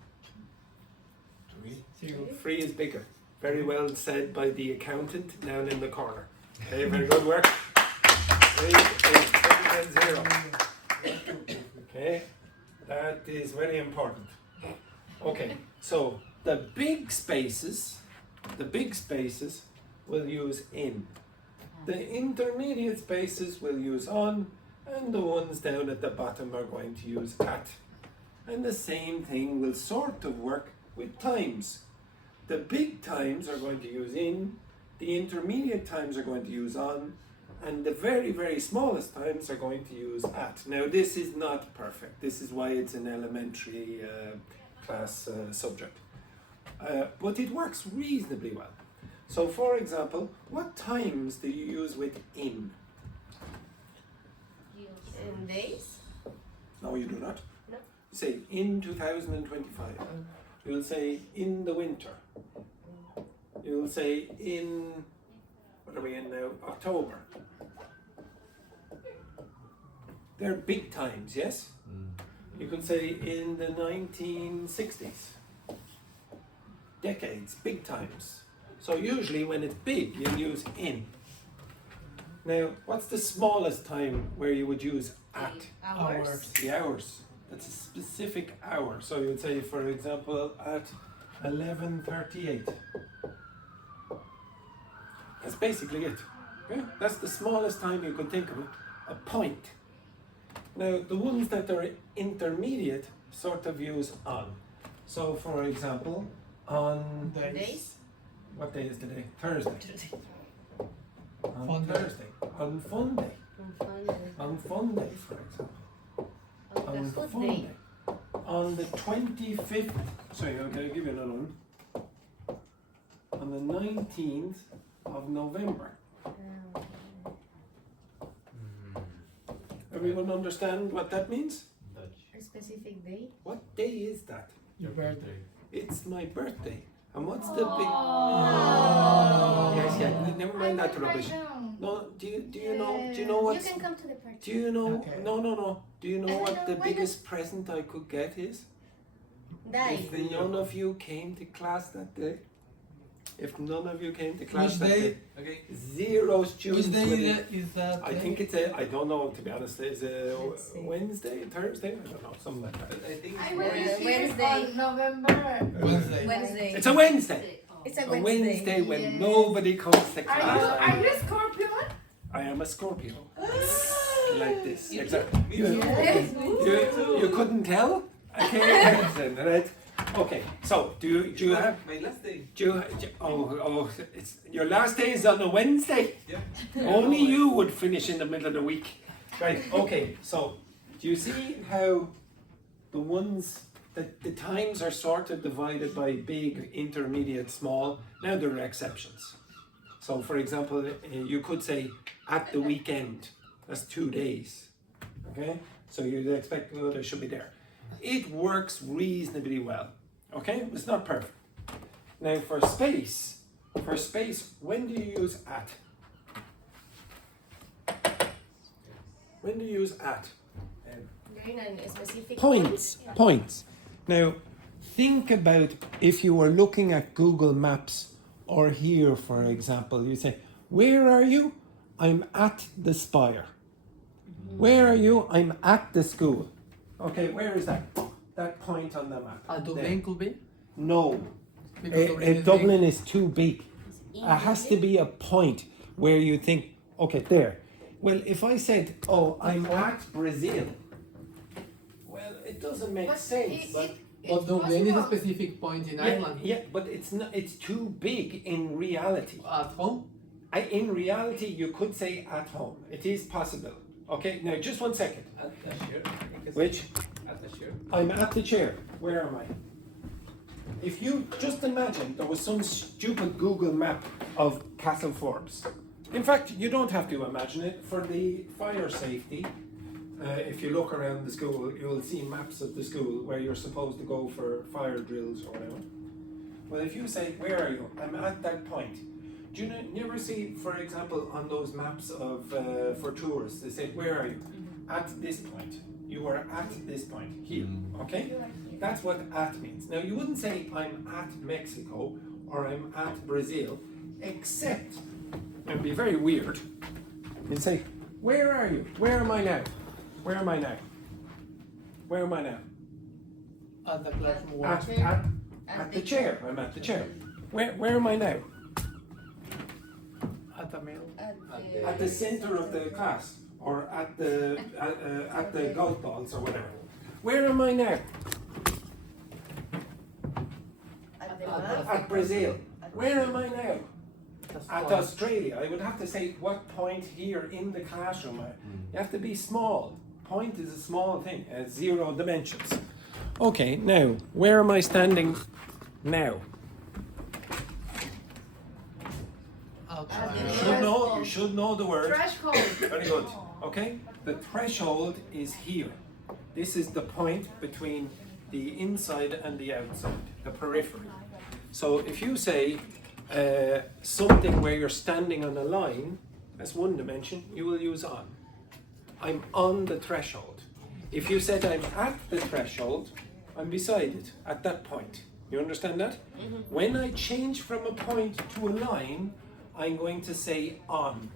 Free is bigger. Very well said by the accountant down in the corner. Okay, very good work. 3 is bigger than 0. Okay, that is very important. Okay, so the big spaces will use in. The intermediate spaces will use on, and the ones down at the bottom are going to use at. And the same thing will sort of work with times. The big times are going to use in, the intermediate times are going to use on, and the very, very smallest times are going to use at. Now this is not perfect. This is why it's an elementary class subject. But it works reasonably well. So for example, what times do you use with in? In days? No, you do not. No. Say in 2025. You'll say in the winter. You'll say in, what are we in now? October. They're big times, yes? You could say in the 1960s. Decades, big times. So usually when it's big, you'll use in. Now, what's the smallest time where you would use at? Hours. The hours. That's a specific hour. So you would say, for example, at 11:38. That's basically it. Okay? That's the smallest time you could think of it. A point. Now, the ones that are intermediate sort of use on. So, for example, on Days? what day is today? Thursday. On Fun day. Thursday. On fun day. On fun day, for example. On the food fun day. day. On the 25th. Sorry, okay, I'll give you another one. On the 19th of November. Everyone understand what that means? A specific day? What day is that? Your birthday. It's my birthday. And what's the big? Oh. Yes, yeah. Never mind that rubbish. down. No, do you know what's? You can come to the party. Do you know? Okay. No. Do you know I what don't the know, why biggest present I could get is? Die. If none of you came to class that day. If none of you came to class Which that day? day. Okay. 0 students. Which day with is that? I think it's I don't know, to be honest. It's a Let's see. Wednesday, Thursday? I don't know, something like that. But I think I it's will more be easy. here Wednesday. on November. Wednesday. Wednesday. It's a Wednesday. It's a A Wednesday. Wednesday when Yes. nobody comes to class. Are you a Scorpio? I am a Scorpio. Like this. Exactly. Yes. You couldn't tell? Okay, right. Okay, so do you have my last day? it's your last day is on a Wednesday? Yeah. Only you would finish in the middle of the week. Right, okay, so do you see how the ones that the times are sort of divided by big, intermediate, small? Now there are exceptions. So for example, you could say at the weekend. That's 2 days. Okay? So you'd expect it should be there. It works reasonably well. Okay? It's not perfect. Now for space, when do you use at? When do you use at? During a specific Points. point. Points. Now think about if you were looking at Google Maps or here, for example, you say, where are you? I'm at the spire. Where are you? I'm at the school. Okay, where is that? That point on the map. Dublin could be? No. Because Dublin is Dublin is too big. In It has to be a point where you think, okay, there. Well, if I said, oh, I'm at Brazil, well, it doesn't make sense. But Dublin is a specific point in Ireland. Yeah, but it's not. It's too big in reality. At home? In reality, you could say at home. It is possible. Okay, now just 1 second. At the chair. Which? At the chair. I'm at the chair. Where am I? If you just imagine there was some stupid Google map of Castle Forbes. In fact, you don't have to imagine it. For the fire safety, if you look around the school, you'll see maps of the school where you're supposed to go for fire drills or whatever. Well, if you say, where are you? I'm at that point. Do you ever see, for example, on those maps of for tourists, they say, where are you? At this point. You are at this point, here, okay? That's what at means. Now you wouldn't say I'm at Mexico or I'm at Brazil, except it would be very weird. You'd say, where are you? Where am I now? Where am I now? Where am I now? At the classroom. At the chair. I'm at the chair. Where am I now? At the middle. At the center of the class, or at the golf balls, or whatever. Where am I now? At Brazil. Where am I now? At Australia. I would have to say what point here in the classroom. You have to be small. Point is a small thing, 0 dimensions. Okay, now, where am I standing now? You should know the word. Threshold. Very good. Okay? The threshold is here. This is the point between the inside and the outside, the periphery. So if you say something where you're standing on a line, that's 1 dimension, you will use on. I'm on the threshold. If you said I'm at the threshold, I'm beside it, at that point. You understand that? Mm-hmm. When I change from a point to a line, I'm going to say on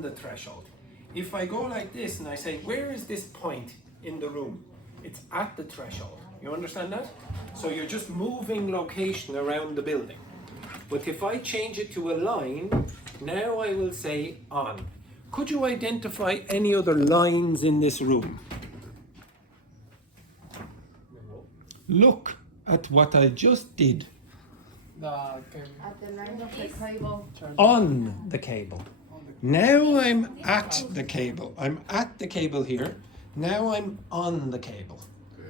the threshold. If I go like this and I say, where is this point in the room? It's at the threshold. You understand that? So you're just moving location around the building. But if I change it to a line, now I will say on. Could you identify any other lines in this room? Look at what I just did. At the line of the cable. On the cable. Now I'm at the cable. I'm at the cable here. Now I'm on the cable.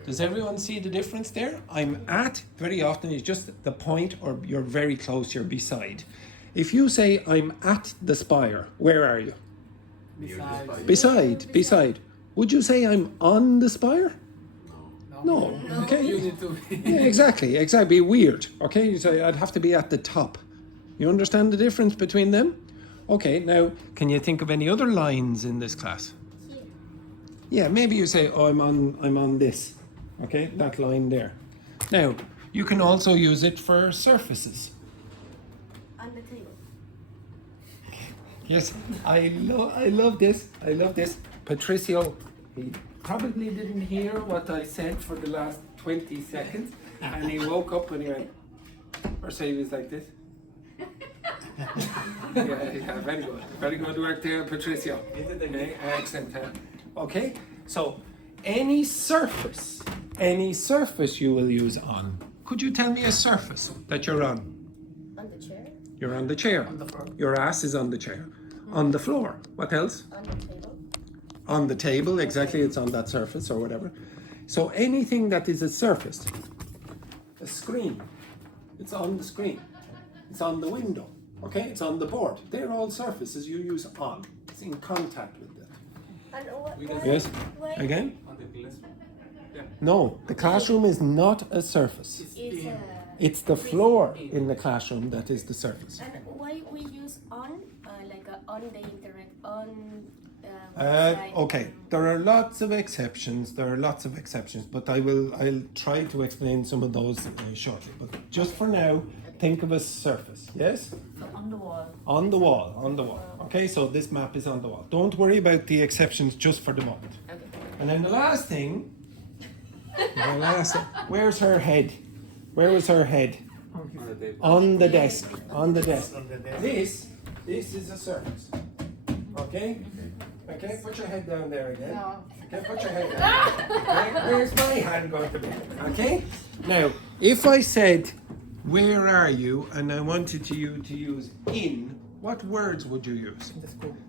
Does everyone see the difference there? I'm at, very often is just the point, or you're very close, you're beside. If you say I'm at the spire, where are you? Beside. Would you say I'm on the spire? No. Okay. You need to be. Yeah, exactly. Weird. Okay, you say I'd have to be at the top. You understand the difference between them? Okay, now can you think of any other lines in this class? Yeah, maybe you say, oh, I'm on this. Okay, that line there. Now, you can also use it for surfaces. On the table. Yes, I love this. Patricio, he probably didn't hear what I said for the last 20 seconds, and he woke up and he went, or say he was like this. yeah, very good work there, Patricio. Okay, excellent. Okay, so any surface you will use on. Could you tell me a surface that you're on? On the chair. You're on the chair. On the floor. Your ass is on the chair. On the floor. What else? On the table. On the table, exactly, it's on that surface or whatever. So anything that is a surface, a screen, it's on the screen. It's on the window, okay? It's on the board. They're all surfaces you use on. It's in contact with that. And what? Yes? Again? On the classroom. Yeah. No, the classroom is not a surface. Is It's the floor in the classroom that is the surface. and why we use on like on the internet on. Website? Okay, there are lots of exceptions. But I'll try to explain some of those shortly. But just for now, think of a surface. Yes? So on the wall. On the wall. Okay, so this map is on the wall. Don't worry about the exceptions just for the moment. Okay. And then the last thing, where's her head? Where was her head? On the table. On the desk. On the desk. This is a surface. Okay? Okay, put your head down there again. No. Okay, put your head down. Okay, where's my hand going to be? Okay? Now, if I said, where are you? And I wanted you to use in, what words would you use?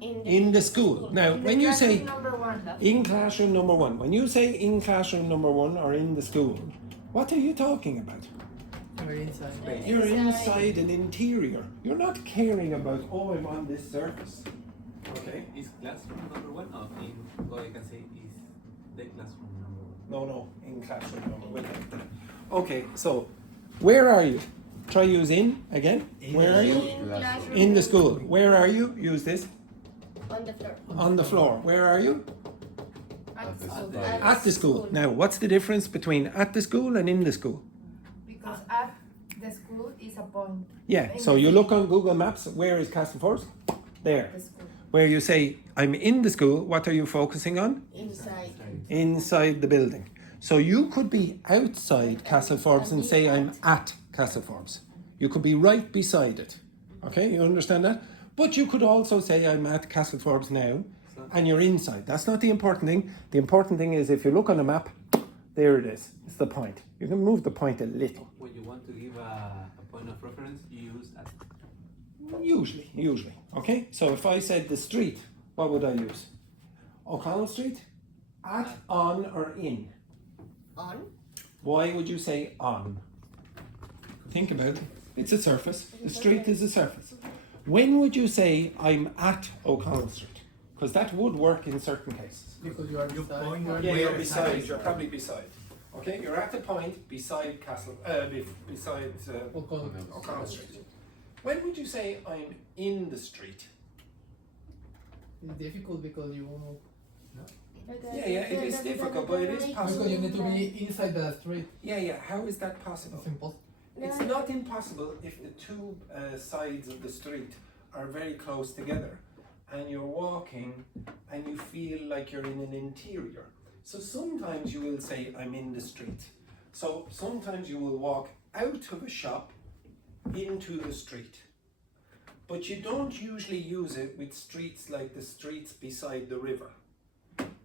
In the school. Now, when you say Number 1. in classroom number 1, when you say in classroom number 1 or in the school, what are you talking about? You're inside. You're inside an interior. You're not caring about, oh, I'm on this surface. Okay? Is classroom number 1 or in what I can say is the classroom number 1? No, in classroom number 1. Okay, so where are you? Try use in again. Where are you? In classroom. In the school. Where are you? Use this. On the floor. On the floor. Where are you? At the school. school. At the school. Now, what's the difference between at the school and in the school? Because at the school is a point. Yeah, In so the you city. look on Google Maps, where is Castleforbes? There. The school. Where you say, I'm in the school, what are you focusing on? Inside. Inside the building. So you could be outside Castleforbes and say, I'm at Castleforbes. You could be right beside it. Okay, you understand that? But you could also say, I'm at Castleforbes now, and you're inside. That's not the important thing. The important thing is if you look on the map, there it is. It's the point. You can move the point a little. When you want to give a point of reference, you use at. Usually. Okay, so if I said the street, what would I use? O'Connell Street? At, on, or in? On. Why would you say on? Think about it. It's a surface. The street is a surface. When would you say I'm at O'Connell Street? Because that would work in certain cases. Because you are You beside. point Yeah, where you're the beside. sign is. You're probably beside. Okay, you're at the point beside beside O'Connell Street. When would you say I'm in the street? It's difficult because you Yeah, it is difficult, but it is possible. because you need to be inside the street. Yeah. How is that possible? It's impossible. It's not impossible if the two sides of the street are very close together and you're walking and you feel like you're in an interior. So sometimes you will say, I'm in the street. So sometimes you will walk out of a shop into the street. But you don't usually use it with streets like the streets beside the river,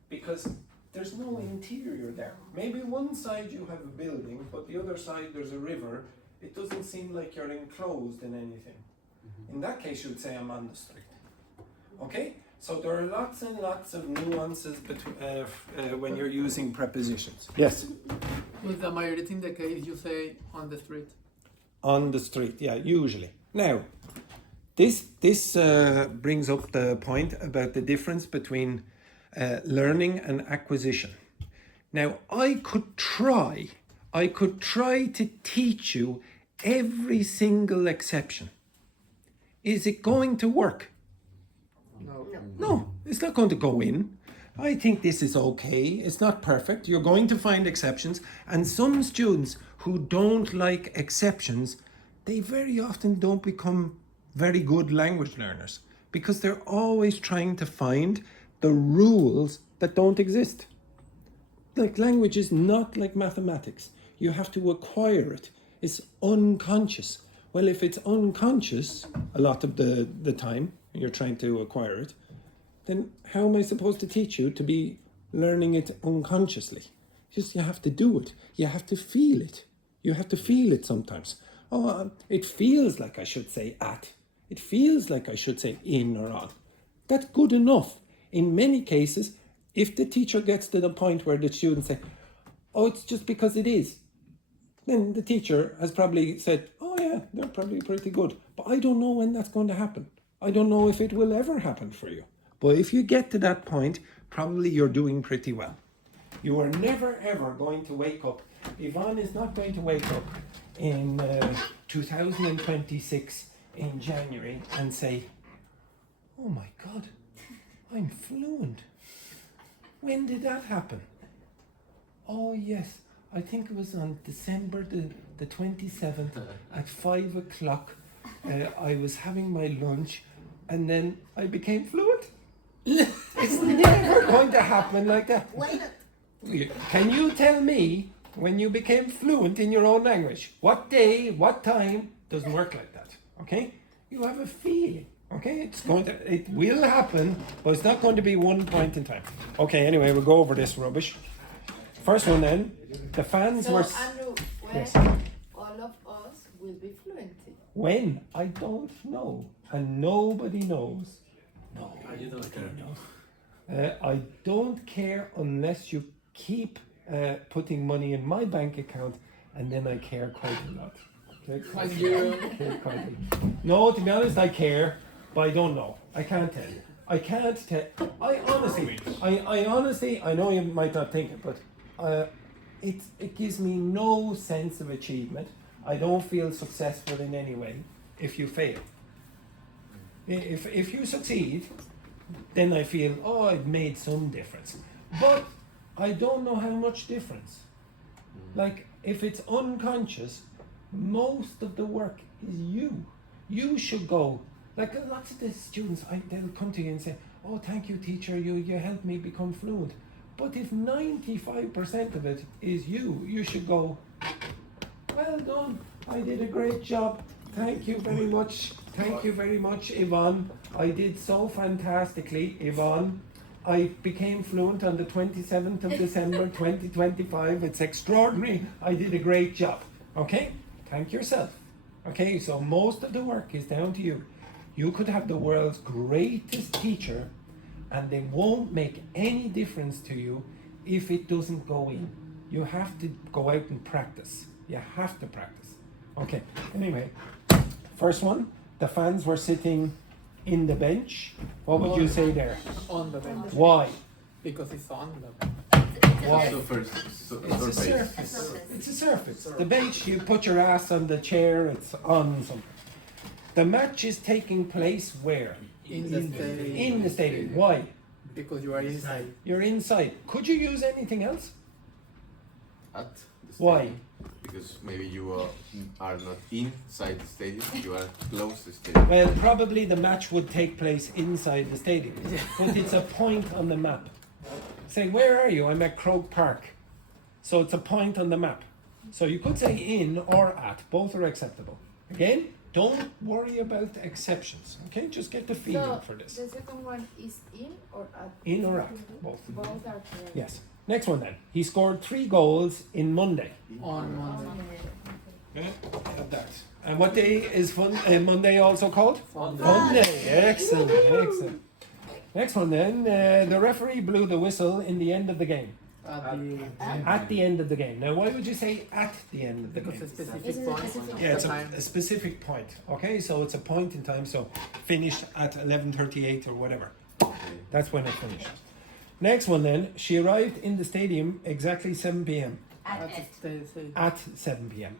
because there's no interior there. Maybe one side you have a building, but the other side there's a river. It doesn't seem like you're enclosed in anything. In that case, you would say I'm on the street. Okay? So there are lots and lots of nuances when you're using prepositions. Yes? With the majority in the case, you say on the street. On the street, yeah, usually. Now, this brings up the point about the difference between learning and acquisition. Now, I could try to teach you every single exception. Is it going to work? No, it's not going to go in. I think this is okay. It's not perfect. You're going to find exceptions. And some students who don't like exceptions, they very often don't become very good language learners because they're always trying to find the rules that don't exist. Like language is not like mathematics. You have to acquire it. It's unconscious. Well, if it's unconscious a lot of the time, you're trying to acquire it, then how am I supposed to teach you to be learning it unconsciously? Just you have to do it. You have to feel it. You have to feel it sometimes. Oh, it feels like I should say at. It feels like I should say in or on. That's good enough. In many cases, if the teacher gets to the point where the students say, oh, it's just because it is, then the teacher has probably said, oh yeah, they're probably pretty good. But I don't know when that's going to happen. I don't know if it will ever happen for you. But if you get to that point, probably you're doing pretty well. You are never ever going to wake up. Yvonne is not going to wake up in 2026 in January and say, oh my God, I'm fluent. When did that happen? Oh yes, I think it was on December the 27th at 5 o'clock. I was having my lunch and then I became fluent. It's never going to happen like that. Why not? Can you tell me when you became fluent in your own language? What day, what time? Doesn't work like that, okay? You have a feeling, okay? It will happen, but it's not going to be one point in time. Okay, anyway, we'll go over this rubbish. First one then, the fans So, were... Andrew, when Yes. all of us will be fluent. When? I don't know. And nobody knows. You don't care. I don't care unless you keep putting money in my bank account, and then I care quite a lot. Okay? And you, Care quite a lot. No, to be honest, I care, but I don't know. I can't tell you. I can't tell. I honestly, I know you might not think it, but it gives me no sense of achievement. I don't feel successful in any way if you fail. If you succeed, then I feel, oh, I've made some difference. But I don't know how much difference. Like, if it's unconscious, most of the work is you. You should go. Like, lots of the students, they'll come to you and say, oh, thank you, teacher, you helped me become fluent. But if 95% of it is you, you should go, well done, I did a great job. Thank you very much. Thank you very much, Yvonne. I did so fantastically, Yvonne. I became fluent on the 27th of December 2025. It's extraordinary. I did a great job. Okay? Thank yourself. Okay, so most of the work is down to you. You could have the world's greatest teacher and they won't make any difference to you if it doesn't go in. You have to go out and practice. You have to practice. Okay, anyway, first one, the fans were sitting in the bench. What would you say there? On the bench. Why? Because it's on the bench. Why? It's a surface. It's a surface. The bench, you put your ass on the chair, it's on something. The match is taking place where? In the stadium. In the stadium. Why? Because you are inside. You're inside. Could you use anything else? At the Why? stadium. Because maybe you are not inside the stadium, you are close to the stadium. Well, probably the match would take place inside the stadium, but it's a point on the map. Say, where are you? I'm at Croke Park. So it's a point on the map. So you could say in or at. Both are acceptable. Again, don't worry about exceptions. Okay, just get the feeling for this. The second one is in or at? In or at. Both. Both are correct. Yes. Next one then. He scored 3 goals in Monday. On Monday. Yeah, have that. And what day is Monday also called? Monday. Excellent, excellent. Next one then. The referee blew the whistle in the end of the game. At the end of the game. Now, why would you say at the end of the Because game? a specific It's a point. specific Yeah, it's time. a specific point. Okay, so it's a point in time. So finished at 11:38 or whatever. That's when it finished. Next one then. She arrived in the stadium exactly 7 p.m. At 7 p.m.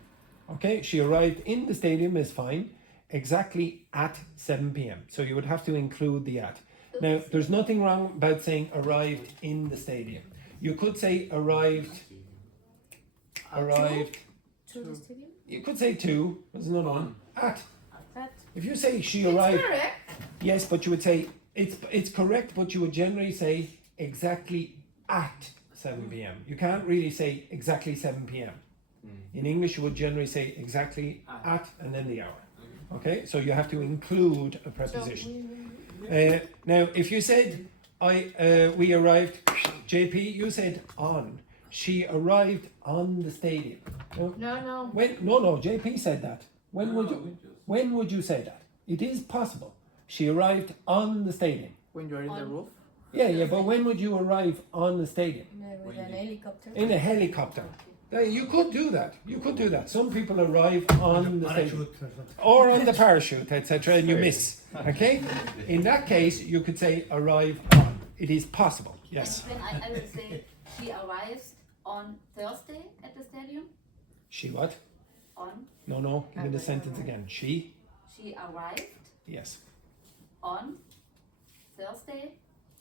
Okay, she arrived in the stadium is fine. Exactly at 7 p.m. So you would have to include the at. Now, there's nothing wrong about saying arrived in the stadium. You could say arrived. To the stadium? You could say to. There's another one. At. At. If you say she It's arrived. correct. Yes, but you would say it's correct, but you would generally say exactly at 7 p.m. You can't really say exactly 7 p.m. In English, you would generally say exactly at and then the hour. Okay, so you have to include a preposition. Now, if you said we arrived, JP, you said on. She arrived on the stadium. No. No, JP said that. When would you say that? It is possible. She arrived on the stadium. When you are in the roof. Yeah, but when would you arrive on the stadium? With an helicopter? In a helicopter. You could do that. Some people arrive on the stadium. Or on the parachute, etc., and you miss. Okay? In that case, you could say arrive on. It is possible. Yes. Then I would say she arrives on Thursday at the stadium. She what? On. No. Give me the sentence again. She? She arrived Yes. on Thursday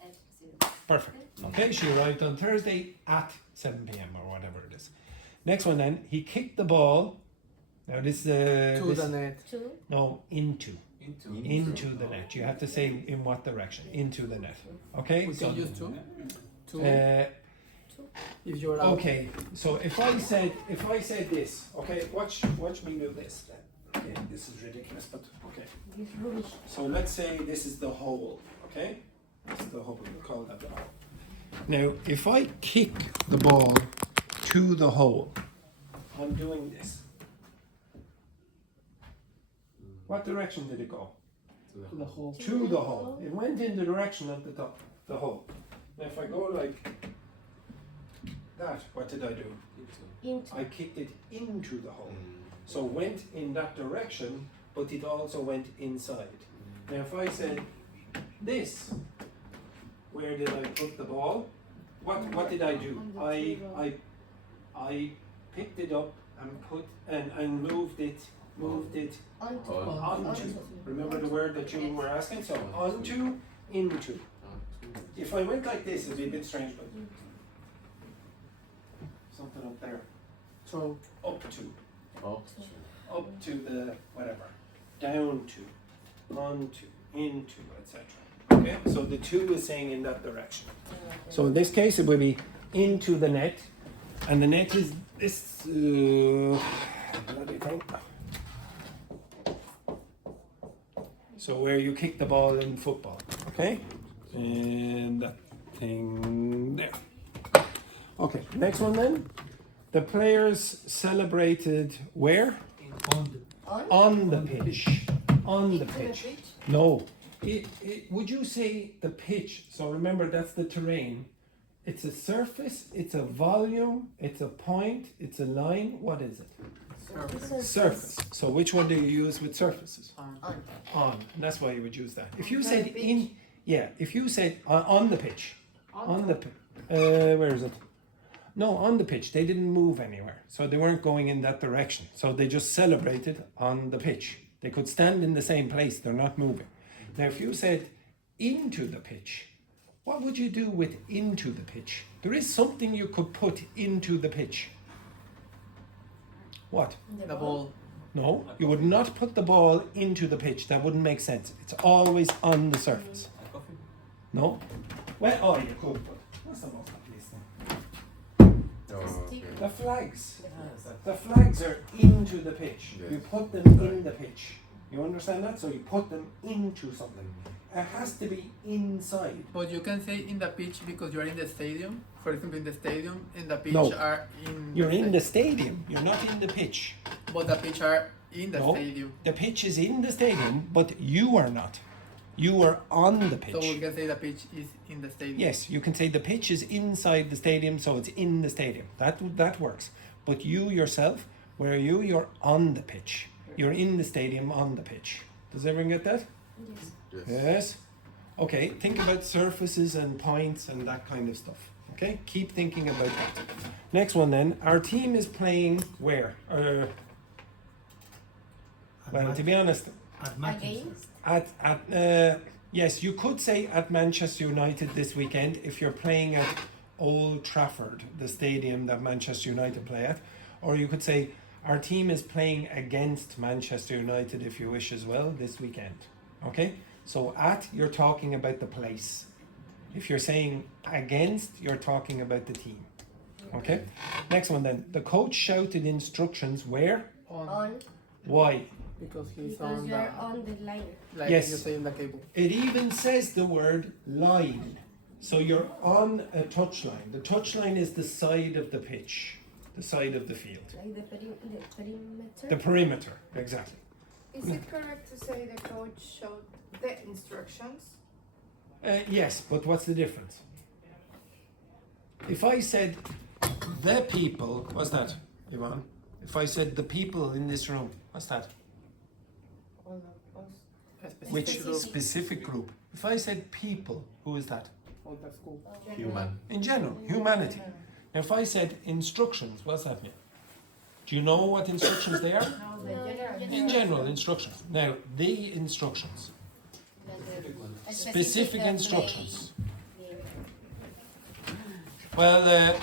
at the stadium. Perfect. Okay, she arrived on Thursday at 7 p.m. or whatever it is. Next one then. He kicked the ball. Now this To the net. To? No, into the net. You have to say in what direction. Into the net. Okay? We So, can use to. If you're out. okay. So if I said this, okay, watch me do this then. Okay, this is ridiculous, but okay. So let's say this is the hole, okay? This is the hole. We'll call that the hole. Now, if I kick the ball to the hole, I'm doing this. What direction did it go? To the hole. To the hole. It went in the direction of the hole. Now, if I go like that, what did I do? Into. I kicked it into the hole. So went in that direction, but it also went inside. Now if I said this, where did I put the ball? What did I do? I picked it up and put and moved it onto. Remember the word that you were asking? So onto, into. If I went like this, it'd be a bit strange, but it up there. So Up to. Oh, Up to the whatever. Down to. On to. Into, etc. Okay? So the to is saying in that direction. So in this case, it will be into the net. And the net is this bloody thing. So where you kick the ball in football. Okay? And that thing there. Okay, next one then. The players celebrated where? On the pitch. On the pitch. No. Would you say the pitch? So remember, that's the terrain. It's a surface, it's a volume, it's a point, it's a line. What is it? Surface. So which one do you use with surfaces? On. And that's why you would use that. If you said in, yeah. If you said on the pitch, on the where is it? No, on the pitch. They didn't move anywhere, so they weren't going in that direction. So they just celebrated on the pitch. They could stand in the same place. They're not moving. Now, if you said into the pitch, what would you do with into the pitch? There is something you could put into the pitch. What? the ball. No, you would not put the ball into the pitch. That wouldn't make sense. It's always on the surface. A coffee? No? Well, oh, you could, but what's the most obvious thing? okay. The flags. The flags are into the pitch. Yes. You put them in the pitch. You understand that? So you put them into something. It has to be inside. But you can say in the pitch because you are in the stadium. For example, in the stadium, in the pitch No. are in. You're in the stadium. You're not in the pitch. But the pitch are in the No. stadium. The pitch is in the stadium, but you are not. You are on the pitch. So we can say the pitch is in the stadium. Yes, you can say the pitch is inside the stadium, so it's in the stadium. That works. But you yourself, where are you? You're on the pitch. You're in the stadium on the pitch. Does everyone get that? Yes. Yes. Okay, think about surfaces and points and that kind of stuff. Okay, keep thinking about that. Next one then. Our team is playing where? Well, to be honest, At Manchester. yes, you could say at Manchester United this weekend if you're playing at Old Trafford, the stadium that Manchester United play at, or you could say our team is playing against Manchester United if you wish as well this weekend. Okay, so at, you're talking about the place. If you're saying against, you're talking about the team. Okay, next one then. The coach shouted instructions where? On. Why? Because he's Because on you are the. on the line. Like Yes. you say in the cable. It even says the word line. So you're on a touchline. The touchline is the side of the pitch, the side of the field. Like the perimeter. The perimeter, exactly. Is it correct to say the coach showed the instructions? Yes, but what's the difference? If I said the people, what's that, Ivan? If I said the people in this room, what's that? Which specific group? If I said people, who is that? All the school. Human. In general, humanity. If I said instructions, what's that mean? Do you know what instructions they are? In general, instructions. Now, the instructions. Specific instructions. Well,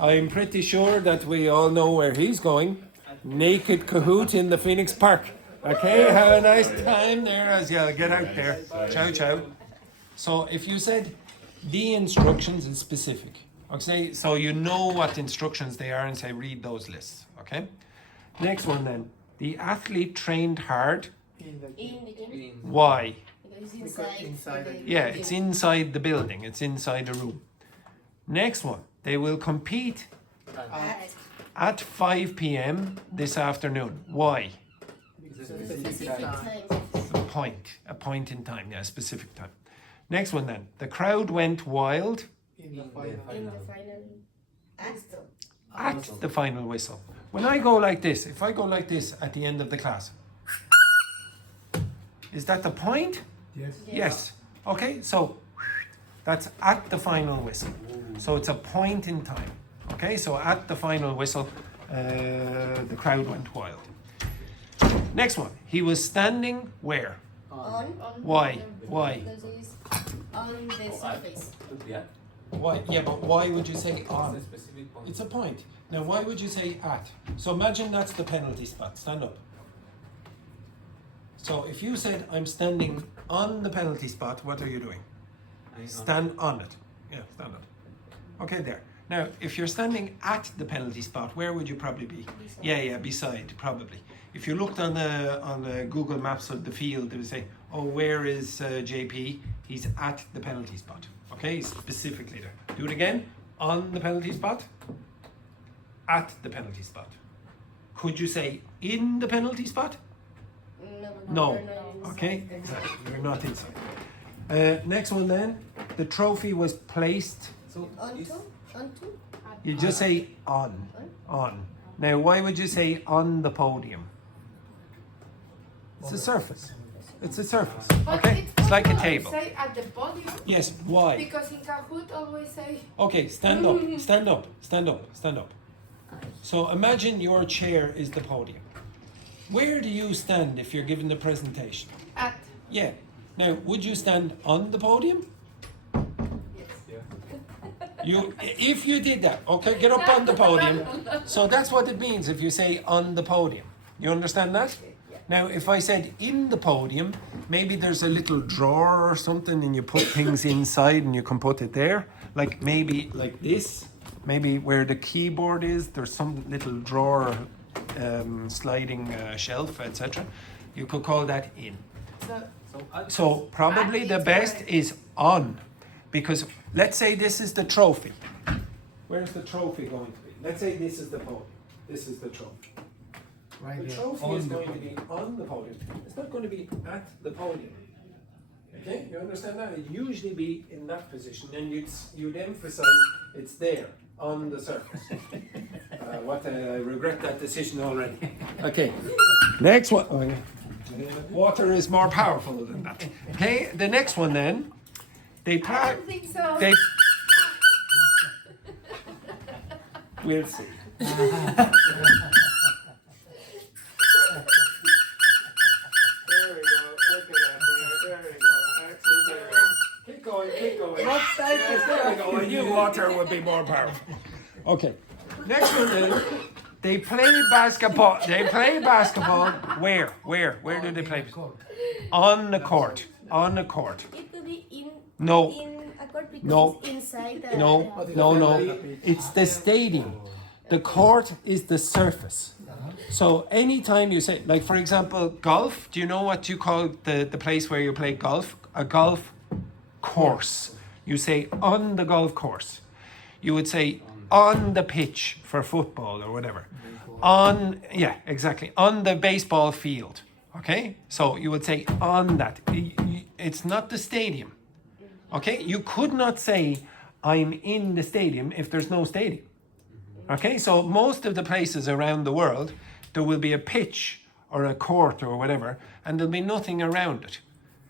I'm pretty sure that we all know where he's going. Naked Kahoot in the Phoenix Park. Okay, have a nice time there as you get out there. Ciao, ciao. So if you said the instructions is specific, okay, so you know what instructions they are and say read those lists, okay? Next one then. The athlete trained hard. In the In the game. Why? Because it's Because inside the the- Yeah, it's inside the building. It's inside a room. Next one. They will compete at 5 p.m. this afternoon. Why? specific time. A point in time. Yeah, a specific time. Next one then. The crowd went wild In the final. In the final. at the final whistle. When I go like this, if I go like this at the end of the class, is that the point? Yes. Yes. Okay, so that's at the final whistle. So it's a point in time. Okay, so at the final whistle, the crowd went wild. Next one. He was standing where? On. Why? Why? Because it's on the surface. Why? Yeah, but why would you say It's on? a specific point. It's a point. Now, why would you say at? So imagine that's the penalty spot. Stand up. So if you said, I'm standing on the penalty spot, what are you doing? Stand on it. Yeah, stand up. Okay, there. Now, if you're standing at the penalty spot, where would you probably be? Beside. Yeah, beside, probably. If you looked on the Google Maps of the field, they would say, oh, where is JP? He's at the penalty spot. Okay, he's specifically there. Do it again. On the penalty spot. At the penalty spot. Could you say in the penalty spot? No. you're not inside. Okay, exactly. You're not inside. Next one then. The trophy was placed. So Onto? Onto? You just say on. On. Now, why would you say on the podium? It's a surface. It's a surface. But Okay? It's like a possible to table. Say at the podium Yes, why? because in Kahoot always say Okay, stand up, stand up, stand up, stand up. So imagine your chair is the podium. Where do you stand if you're giving the presentation? at. Yeah. Now, would you stand on the podium? You, if you did that, okay, get up on the podium. So that's what it means if you say on the podium. You understand that? Now, if I said in the podium, maybe there's a little drawer or something and you put things inside and you can put it there. Like maybe like this, maybe where the keyboard is, there's some little drawer, sliding shelf, etc. You could call that in. So probably the best is on, because let's say this is the trophy. Where's the trophy going to be? Let's say this is the podium. This is the trophy. Right The here. trophy On is the going to podium. be on the podium. It's not going to be at the podium. Okay, you understand that? It'd usually be in that position, and you'd emphasize it's there on the surface. I regret that decision already. Okay, next one. Oh, yeah. Water is more powerful than that. Okay, the next one then. They I pra- don't think so. they. We'll see. There we go. Look at that. There we go. Actually, there we go. Keep going. Keep going. Yes, there we go. A new water would be more powerful. Okay. Next one then. They play basketball. They play basketball. Where? Where do they play? On the court. On the court. It could be in No. in a court because No. it's inside the No. It's the stadium. The court is the surface. So anytime you say, like for example, golf, do you know what you call the place where you play golf? A golf course. You say on the golf course. You would say on the pitch for football or whatever. On, yeah, exactly. On the baseball field. Okay? So you would say on that. It's not the stadium. Okay? You could not say I'm in the stadium if there's no stadium. Okay? So most of the places around the world, there will be a pitch or a court or whatever, and there'll be nothing around it.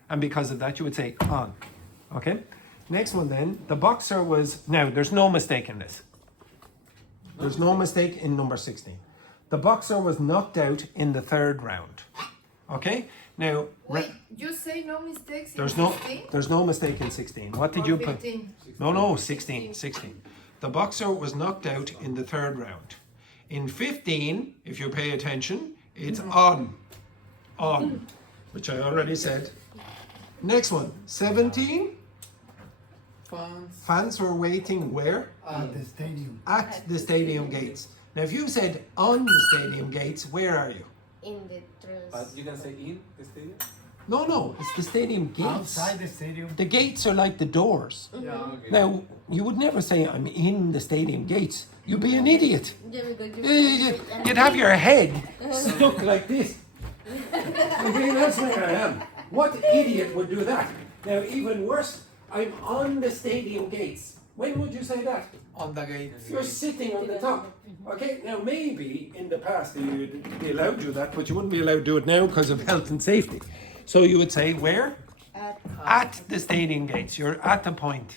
And because of that, you would say on. Okay? Next one then. The boxer was, now there's no mistake in this. There's no mistake in number 16. The boxer was knocked out in the third round. Okay? Now, Wait, you say no mistakes there's in no 16? there's no mistake in 16. What did Or you put? 15? No, 16. The boxer was knocked out in the third round. In 15, if you pay attention, it's on, which I already said. Next one, 17. Fans were waiting where? At the stadium. At the stadium gates. Now, if you said on the stadium gates, where are you? in the trans. But you can say in the stadium? No, it's the stadium gates. Outside the stadium. The gates are like the doors. Yeah. Okay. Now, you would never say, I'm in the stadium gates. You'd be an idiot. Yeah, because you You'd have your head stuck like this. Okay, that's where I am. What idiot would do that? Now, even worse, I'm on the stadium gates. When would you say that? On the gates. You're sitting on the top. Okay, now maybe in the past you'd be allowed to do that, but you wouldn't be allowed to do it now because of health and safety. So you would say where? At the stadium gates. You're at the point.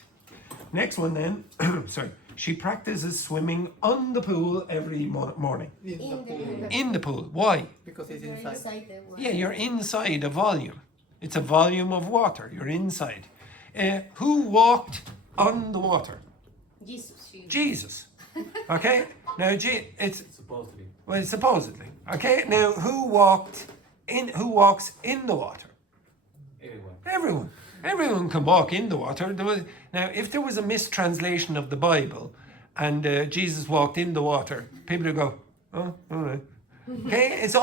Next one then. Sorry. She practices swimming on the pool every morning. In the pool. In the pool. Why? Because it's you're inside. inside the water. Yeah, you're inside a volume. It's a volume of water. You're inside. Who walked on the water? Jesus. Jesus. Okay? Now, it's Supposedly. well, supposedly. Okay? Now, who walks in the water? Everyone. Everyone can walk in the water. Now, if there was a mistranslation of the Bible and Jesus walked in the water, people would go, oh, all right. Okay? It's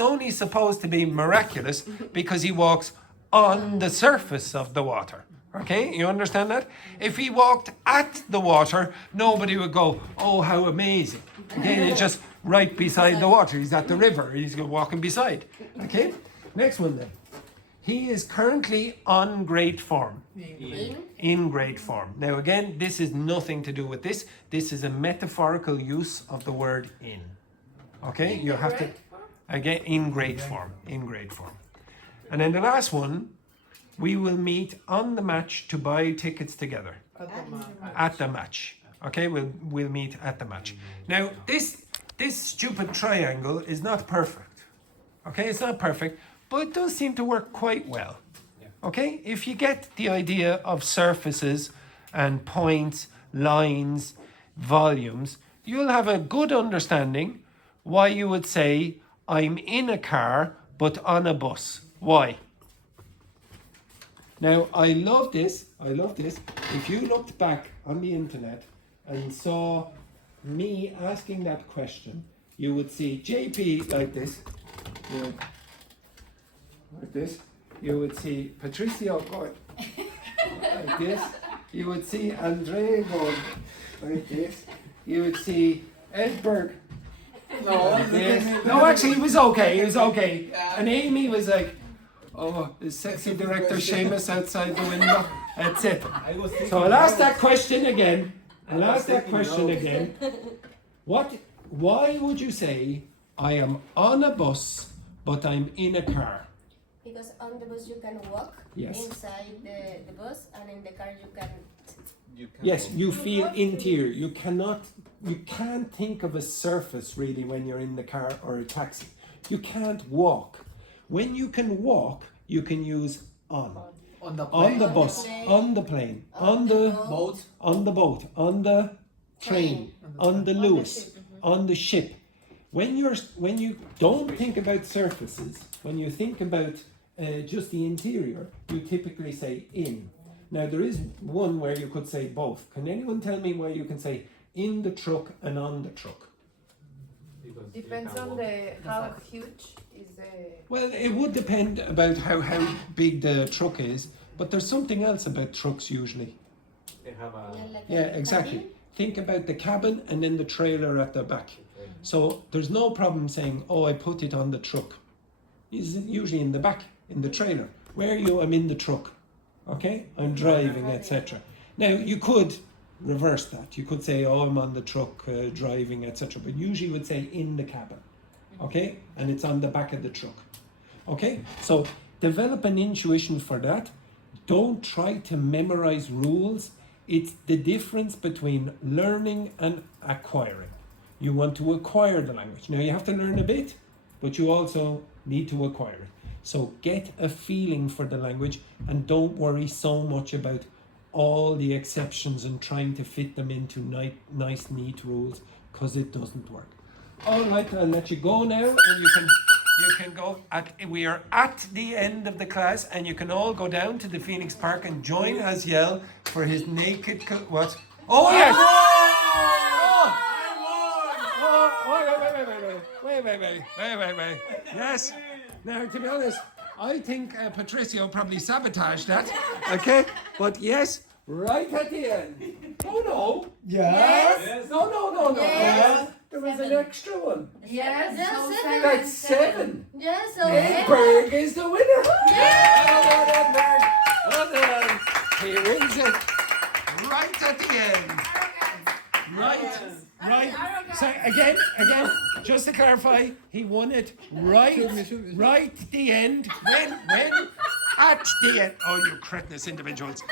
only supposed to be miraculous because he walks on the surface of the water. Okay? You understand that? If he walked at the water, nobody would go, oh, how amazing. Okay? It's just right beside the water. He's at the river. He's walking beside. Okay? Next one then. He is currently on great form. In great form. Now again, this is nothing to do with this. This is a metaphorical use of the word in. Okay? You have to, again, in great form. In great form. And then the last one, we will meet on the match to buy tickets together. At the match. Okay? We'll meet at the match. Now, this stupid triangle is not perfect. Okay? It's not perfect. But it does seem to work quite well. Okay? If you get the idea of surfaces and points, lines, volumes, you'll have a good understanding why you would say, I'm in a car, but on a bus. Why? Now, I love this. If you looked back on the internet and saw me asking that question, you would see JP like this. Like this, you would see Patricio going like this, you would see Andre going like this, you would see Edberg like this. No, actually, he was okay. And Amy was like, oh, the sexy director Seamus outside the window. That's it. So I'll ask that question again. Why would you say, I am on a bus, but I'm in a car? Because on the bus you can walk inside the bus, and in the car you can. Yes, you feel interior. You can't think of a surface really when you're in the car or a taxi. You can't walk. When you can walk, you can use on. On the plane. On the bus, on the plane, on the boat, on the train, on the Lewis, on the ship. When you don't think about surfaces, when you think about just the interior, you typically say in. Now there is one where you could say both. Can anyone tell me where you can say in the truck and on the truck? Depends on how huge is the. Well, it would depend about how big the truck is, but there's something else about trucks usually. They have a... Yeah, exactly. Think about the cabin and then the trailer at the back. So there's no problem saying, oh, I put it on the truck. It's usually in the back, in the trailer. Where are you? I'm in the truck. Okay? I'm driving, etc. Now, you could reverse that. You could say, oh, I'm on the truck driving, etc. But usually you would say in the cabin. Okay? And it's on the back of the truck. Okay? So develop an intuition for that. Don't try to memorize rules. It's the difference between learning and acquiring. You want to acquire the language. Now you have to learn a bit, but you also need to acquire it. So get a feeling for the language and don't worry so much about all the exceptions and trying to fit them into nice, neat rules, because it doesn't work. All right, I'll let you go now, and you can go. We are at the end of the class, and you can all go down to the Phoenix Park and join Aziel for his naked. What? Oh yes! Wait. Yes. Now, to be honest, I think Patricio probably sabotaged that. Okay, but yes, right at the end. Oh no! Yes. No. Yes. There was an extra one. Yes. That's 7. Yes, Edberg is the winner. Well done. He wins it right at the end. Right. So again, just to clarify, he won it right at the end. When? At the end. Oh, you cretinous individuals.